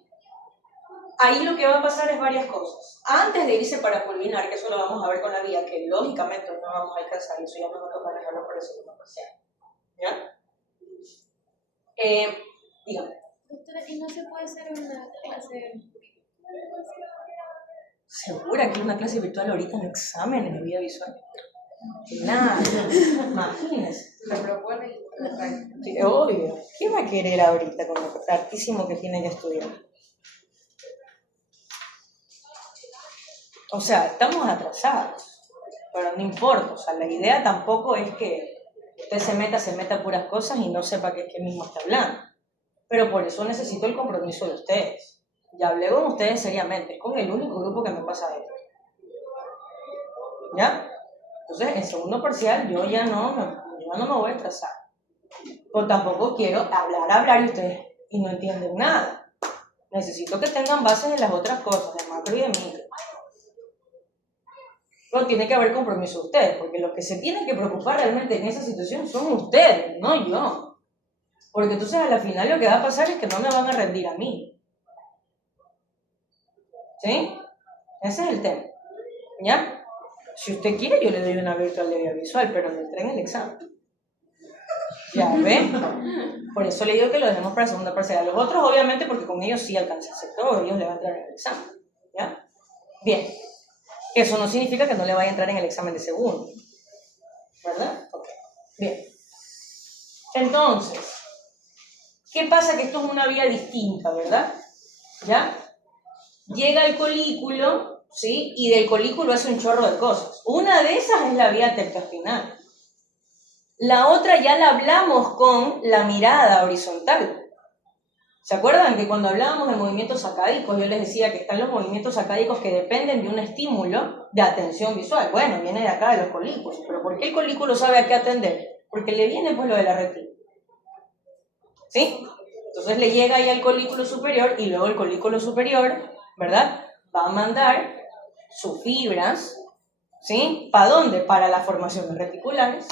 Ahí lo que va a pasar es varias cosas. Antes de irse para pulvinar, que eso lo vamos a ver con la vía, que lógicamente no vamos a alcanzar, eso ya nos va a tocar dejarlo por el segundo parcial. ¿Ya? Dígame. Doctora, ¿y no se puede hacer una clase? ¿Segura que una clase virtual ahorita en exámenes de vía visual? Nada, imagínese. Lo propone y lo trae. Sí, obvio. ¿Quién va a querer ahorita con lo hartísimo que tiene que estudiar? O sea, estamos atrasados, pero no importa. O sea, la idea tampoco es que usted se meta a puras cosas y no sepa qué es que mismo está hablando. Pero por eso necesito el compromiso de ustedes. Ya hablé con ustedes seriamente, es con el único grupo que me pasa esto. ¿Ya? Entonces, en segundo parcial yo ya no me voy a atrasar. Pero tampoco quiero hablar y ustedes y no entienden nada. Necesito que tengan bases en las otras cosas, de macro y de micro. Pero tiene que haber compromiso de ustedes, porque los que se tienen que preocupar realmente en esa situación son ustedes, no yo. Porque entonces a la final lo que va a pasar es que no me van a rendir a mí. ¿Sí? Ese es el tema. ¿Ya? Si usted quiere, yo le doy una virtual de vía visual, pero no entré en el examen. ¿Ya ve? Por eso le digo que lo dejemos para segunda parcial. Los otros, obviamente, porque con ellos sí alcanza a hacer todo, ellos le van a entrar en el examen. ¿Ya? Bien. Eso no significa que no le vaya a entrar en el examen de segundo. ¿Verdad? Ok. Bien. Entonces, ¿qué pasa? Que esto es una vía distinta, ¿verdad? ¿Ya? Llega el colículo, ¿sí? Y del colículo hace un chorro de cosas. Una de esas es la vía tectoespinal. La otra ya la hablamos con la mirada horizontal. ¿Se acuerdan que cuando hablábamos de movimientos sacádicos, yo les decía que están los movimientos sacádicos que dependen de un estímulo de atención visual? Bueno, viene de acá de los colículos. ¿Pero por qué el colículo sabe a qué atender? Porque le viene pues lo de la retina. ¿Sí? Entonces le llega ahí al colículo superior y luego el colículo superior, ¿verdad? Va a mandar sus fibras, ¿sí? ¿Para dónde? Para las formaciones reticulares.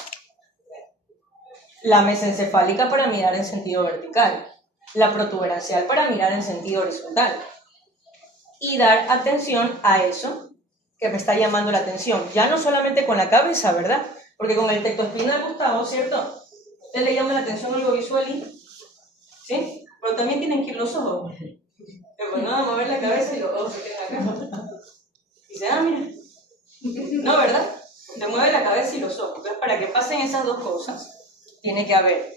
La mesencefálica para mirar en sentido vertical. La protuberancial para mirar en sentido horizontal. Y dar atención a eso que me está llamando la atención. Ya no solamente con la cabeza, ¿verdad? Porque con el tectoespinal, Gustavo, ¿cierto? Usted le llama la atención algo visual y... ¿sí? Pero también tienen que ir los ojos. Pero no, mover la cabeza y los ojos se quedan acá. Y dice, mira. No, ¿verdad? Te mueve la cabeza y los ojos. Entonces, para que pasen esas dos cosas, tiene que haber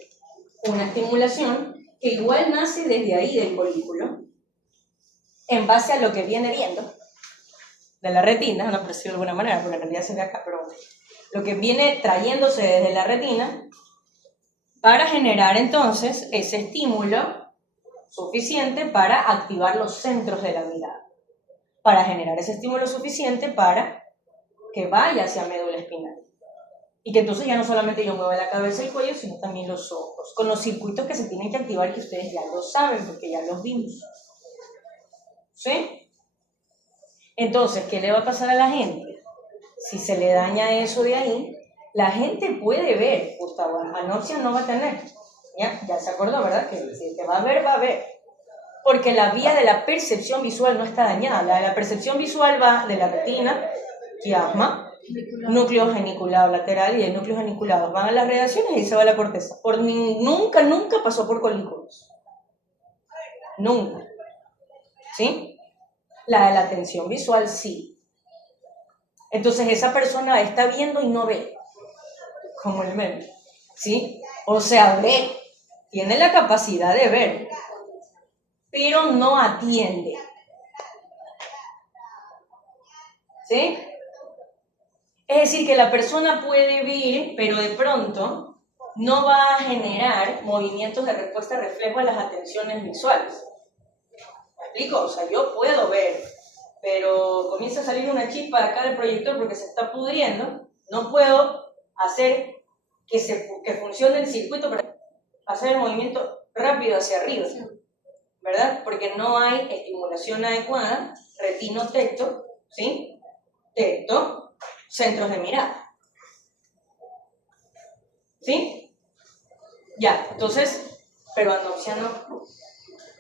una estimulación que igual nace desde ahí del colículo, en base a lo que viene viendo de la retina, no por decirlo de alguna manera, porque en realidad se ve acá, pero lo que viene trayéndose desde la retina, para generar entonces ese estímulo suficiente para activar los centros de la mirada, para generar ese estímulo suficiente para que vaya hacia médula espinal. Y que entonces ya no solamente yo mueva la cabeza y el cuello, sino también los ojos, con los circuitos que se tienen que activar, que ustedes ya lo saben, porque ya los vimos. ¿Sí? Entonces, ¿qué le va a pasar a la gente? Si se le daña eso de ahí, la gente puede ver, Gustavo, anoxia no va a tener. Ya se acordó, ¿verdad? Que si te va a ver, va a ver. Porque la vía de la percepción visual no está dañada. La de la percepción visual va de la retina, quiasma, núcleo geniculado lateral, y el núcleo geniculado van a las radiaciones y se va a la corteza. Nunca pasó por colículos. Nunca. ¿Sí? La de la atención visual sí. Entonces esa persona está viendo y no ve. Como el meme. ¿Sí? O sea, ve. Tiene la capacidad de ver. Pero no atiende. ¿Sí? Es decir, que la persona puede ver, pero de pronto no va a generar movimientos de respuesta reflejo a las atenciones visuales. ¿Me explico? O sea, yo puedo ver, pero comienza a salir una chispa de acá del proyector porque se está pudriendo, no puedo hacer que funcione el circuito para hacer el movimiento rápido hacia arriba, ¿verdad? Porque no hay estimulación adecuada, retino-tecto, ¿sí? Tecto, centros de mirada. ¿Sí? Ya, entonces, pero anopsia no.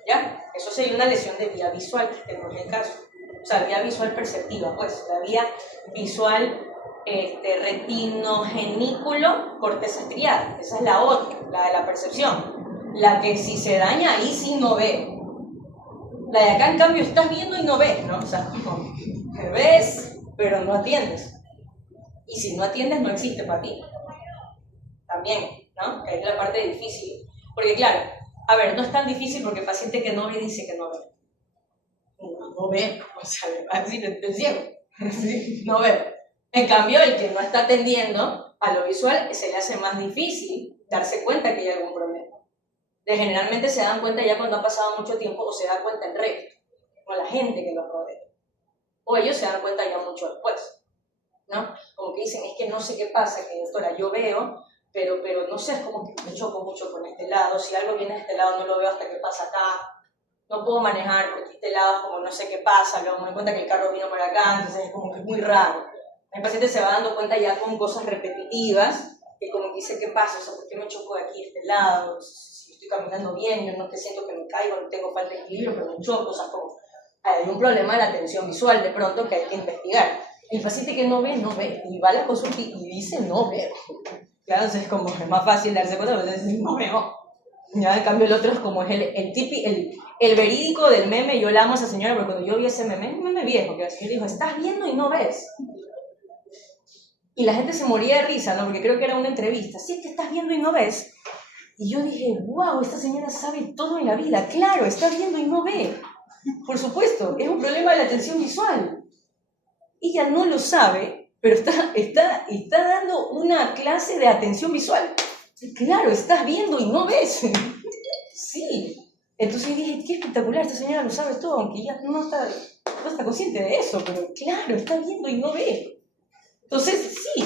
¿Ya? Eso sería una lesión de vía visual, que no es el caso. O sea, vía visual perceptiva, pues, la vía visual retinogenículo corteza estriada. Esa es la otra, la de la percepción. La que si se daña, ahí sí no ve. La de acá, en cambio, estás viendo y no ves, ¿no? O sea, como ves, pero no atiendes. Y si no atiendes, no existe para ti. También, ¿no? Que es la parte difícil. Porque claro, a ver, no es tan difícil porque el paciente que no ve dice que no ve. No ve, o sea, le va a decir, estoy ciego. Sí, no veo. En cambio, el que no está atendiendo a lo visual, se le hace más difícil darse cuenta que hay algún problema. Generalmente se dan cuenta ya cuando ha pasado mucho tiempo o se da cuenta el resto, o la gente que los rodea. O ellos se dan cuenta ya mucho después, ¿no? Como que dicen, es que no sé qué pasa, que doctora, yo veo, pero no sé, es como que me choco mucho con este lado, si algo viene de este lado no lo veo hasta que pasa acá, no puedo manejar porque este lado es como no sé qué pasa, luego me doy cuenta que el carro vino por acá, entonces es como que es muy raro. El paciente se va dando cuenta ya con cosas repetitivas, que como que dice, ¿qué pasa? O sea, ¿por qué me choco de aquí, de este lado? Si estoy caminando bien, yo no te siento que me caigo, no tengo falta de equilibrio, pero me choco, o sea, como hay un problema de la atención visual de pronto que hay que investigar. El paciente que no ve, y va a la consulta y dice no veo. Claro, entonces es como es más fácil darse cuenta, pero dice no veo. Ya, en cambio el otro es como es el verídico del meme. Yo la amo a esa señora porque cuando yo vi ese meme, un meme viejo, que la señora dijo, estás viendo y no ves. Y la gente se moría de risa, ¿no? Porque creo que era una entrevista. Sí, es que estás viendo y no ves. Y yo dije, wow, esta señora sabe todo en la vida. Claro, está viendo y no ve. Por supuesto, es un problema de la atención visual. Ella no lo sabe, pero está dando una clase de atención visual. Claro, estás viendo y no ves. Sí. Entonces dije, qué espectacular, esta señora lo sabe todo, aunque ella no está consciente de eso, pero claro, está viendo y no ve. Entonces, sí.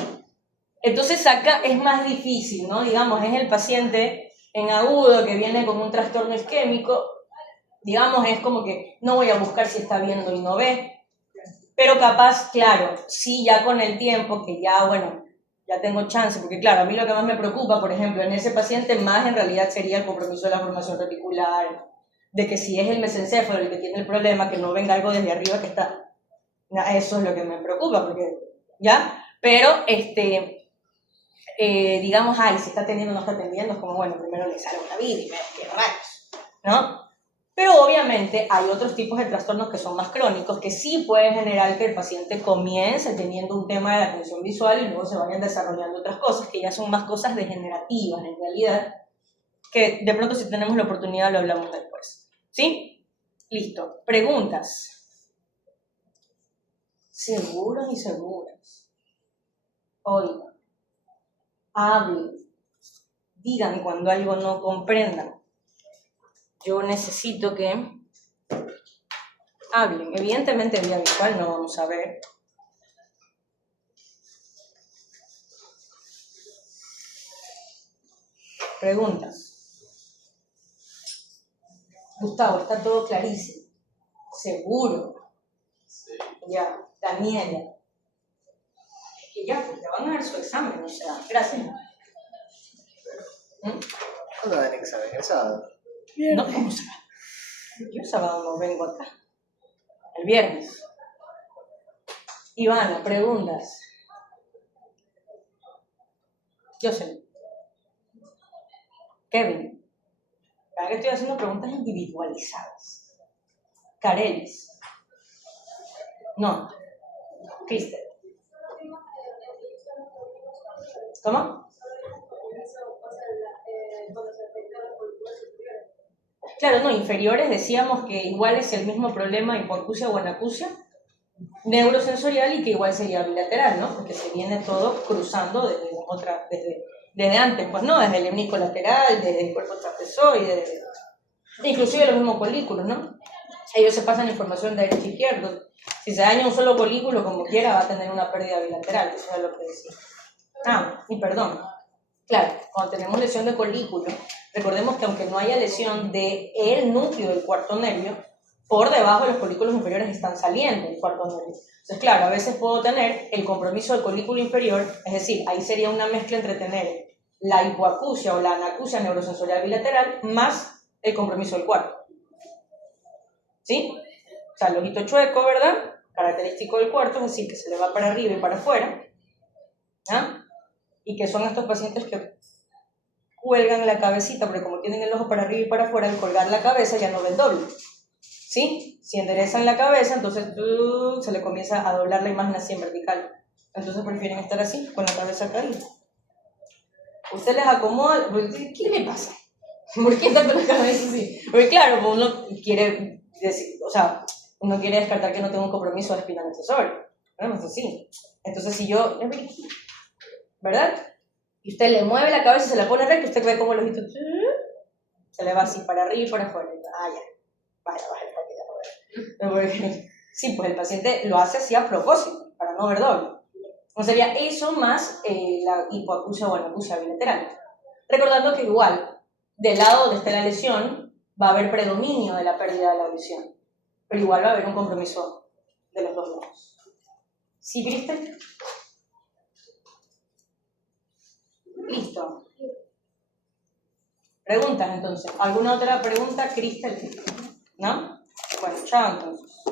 Entonces acá es más difícil, ¿no? Digamos, es el paciente en agudo que viene con un trastorno isquémico, digamos, es como que no voy a buscar si está viendo y no ve, pero capaz, claro, sí, ya con el tiempo, que ya, bueno, ya tengo chance, porque claro, a mí lo que más me preocupa, por ejemplo, en ese paciente más en realidad sería el compromiso de la formación reticular, de que si es el mesencéfalo el que tiene el problema, que no venga algo desde arriba que está, eso es lo que me preocupa, porque, ¿ya? Pero, digamos, si está atendiendo o no está atendiendo, es como, bueno, primero le salgo la vida y me qué rayos, ¿no? Pero obviamente hay otros tipos de trastornos que son más crónicos, que sí pueden generar que el paciente comience teniendo un tema de la atención visual y luego se vayan desarrollando otras cosas, que ya son más cosas degenerativas en realidad, que de pronto si tenemos la oportunidad lo hablamos después. ¿Sí? Listo. Preguntas. ¿Seguros y seguras? Oigan. Hablen. Digan cuando algo no comprendan. Yo necesito que hablen. Evidentemente vía visual no vamos a ver. Preguntas. Gustavo, está todo clarísimo. ¿Seguro? Sí. Ya. Daniela. Es que ya, pues te van a dar su examen, o sea, gracias. ¿Cuándo dan examen? ¿El sábado? No, ¿cómo se va? Yo el sábado no vengo acá. El viernes. Ivana, preguntas. Joseph. Kevin. Para que estoy haciendo preguntas individualizadas. Carelis. No. Kristen. ¿Cómo? Claro, no, inferiores decíamos que igual es el mismo problema hipoacusia o anacusia. neurosensorial y que igual sería bilateral, ¿no? Porque se viene todo cruzando desde antes, pues no, desde el hemisco lateral, desde el cuerpo trapezoide, inclusive los mismos colículos, ¿no? Ellos se pasan información de derecho a izquierdo. Si se daña un solo colículo, como quiera, va a tener una pérdida bilateral, eso es lo que decía. Y perdón. Claro, cuando tenemos lesión de colículo, recordemos que aunque no haya lesión del núcleo del cuarto nervio, por debajo de los colículos inferiores están saliendo el cuarto nervio. Entonces, claro, a veces puedo tener el compromiso del colículo inferior, es decir, ahí sería una mezcla entre tener la hipoacusia o la anacusia neurosensorial bilateral más el compromiso del cuarto. ¿Sí? O sea, el ojito chueco, ¿verdad? Característico del cuarto, es decir, que se le va para arriba y para afuera. ¿Ah? Y que son estos pacientes que cuelgan la cabecita, porque como tienen el ojo para arriba y para afuera, al colgar la cabeza ya no ven doble. ¿Sí? Si enderezan la cabeza, entonces se le comienza a doblar la imagen así en vertical. Entonces prefieren estar así, con la cabeza caída. Usted les acomoda, ¿qué le pasa? ¿Por qué está con la cabeza así? Porque claro, pues uno quiere decir, o sea, uno quiere descartar que no tengo un compromiso de espinal accesorio. ¿No? Es así. Entonces si yo, ¿verdad? Y usted le mueve la cabeza y se la pone recta, usted ve como el ojito se le va así para arriba y para afuera. Ya. Vaya, para que ya lo vea. Sí, pues el paciente lo hace así a propósito, para no ver doble. O sería eso más la hipoacusia o anacusia bilateral. Recordando que igual, del lado donde esté la lesión, va a haber predominio de la pérdida de la visión. Pero igual va a haber un compromiso de los dos lados. ¿Sí, Cristel? Listo. Preguntas, entonces. ¿Alguna otra pregunta, Cristel? ¿No? Bueno, chao, entonces.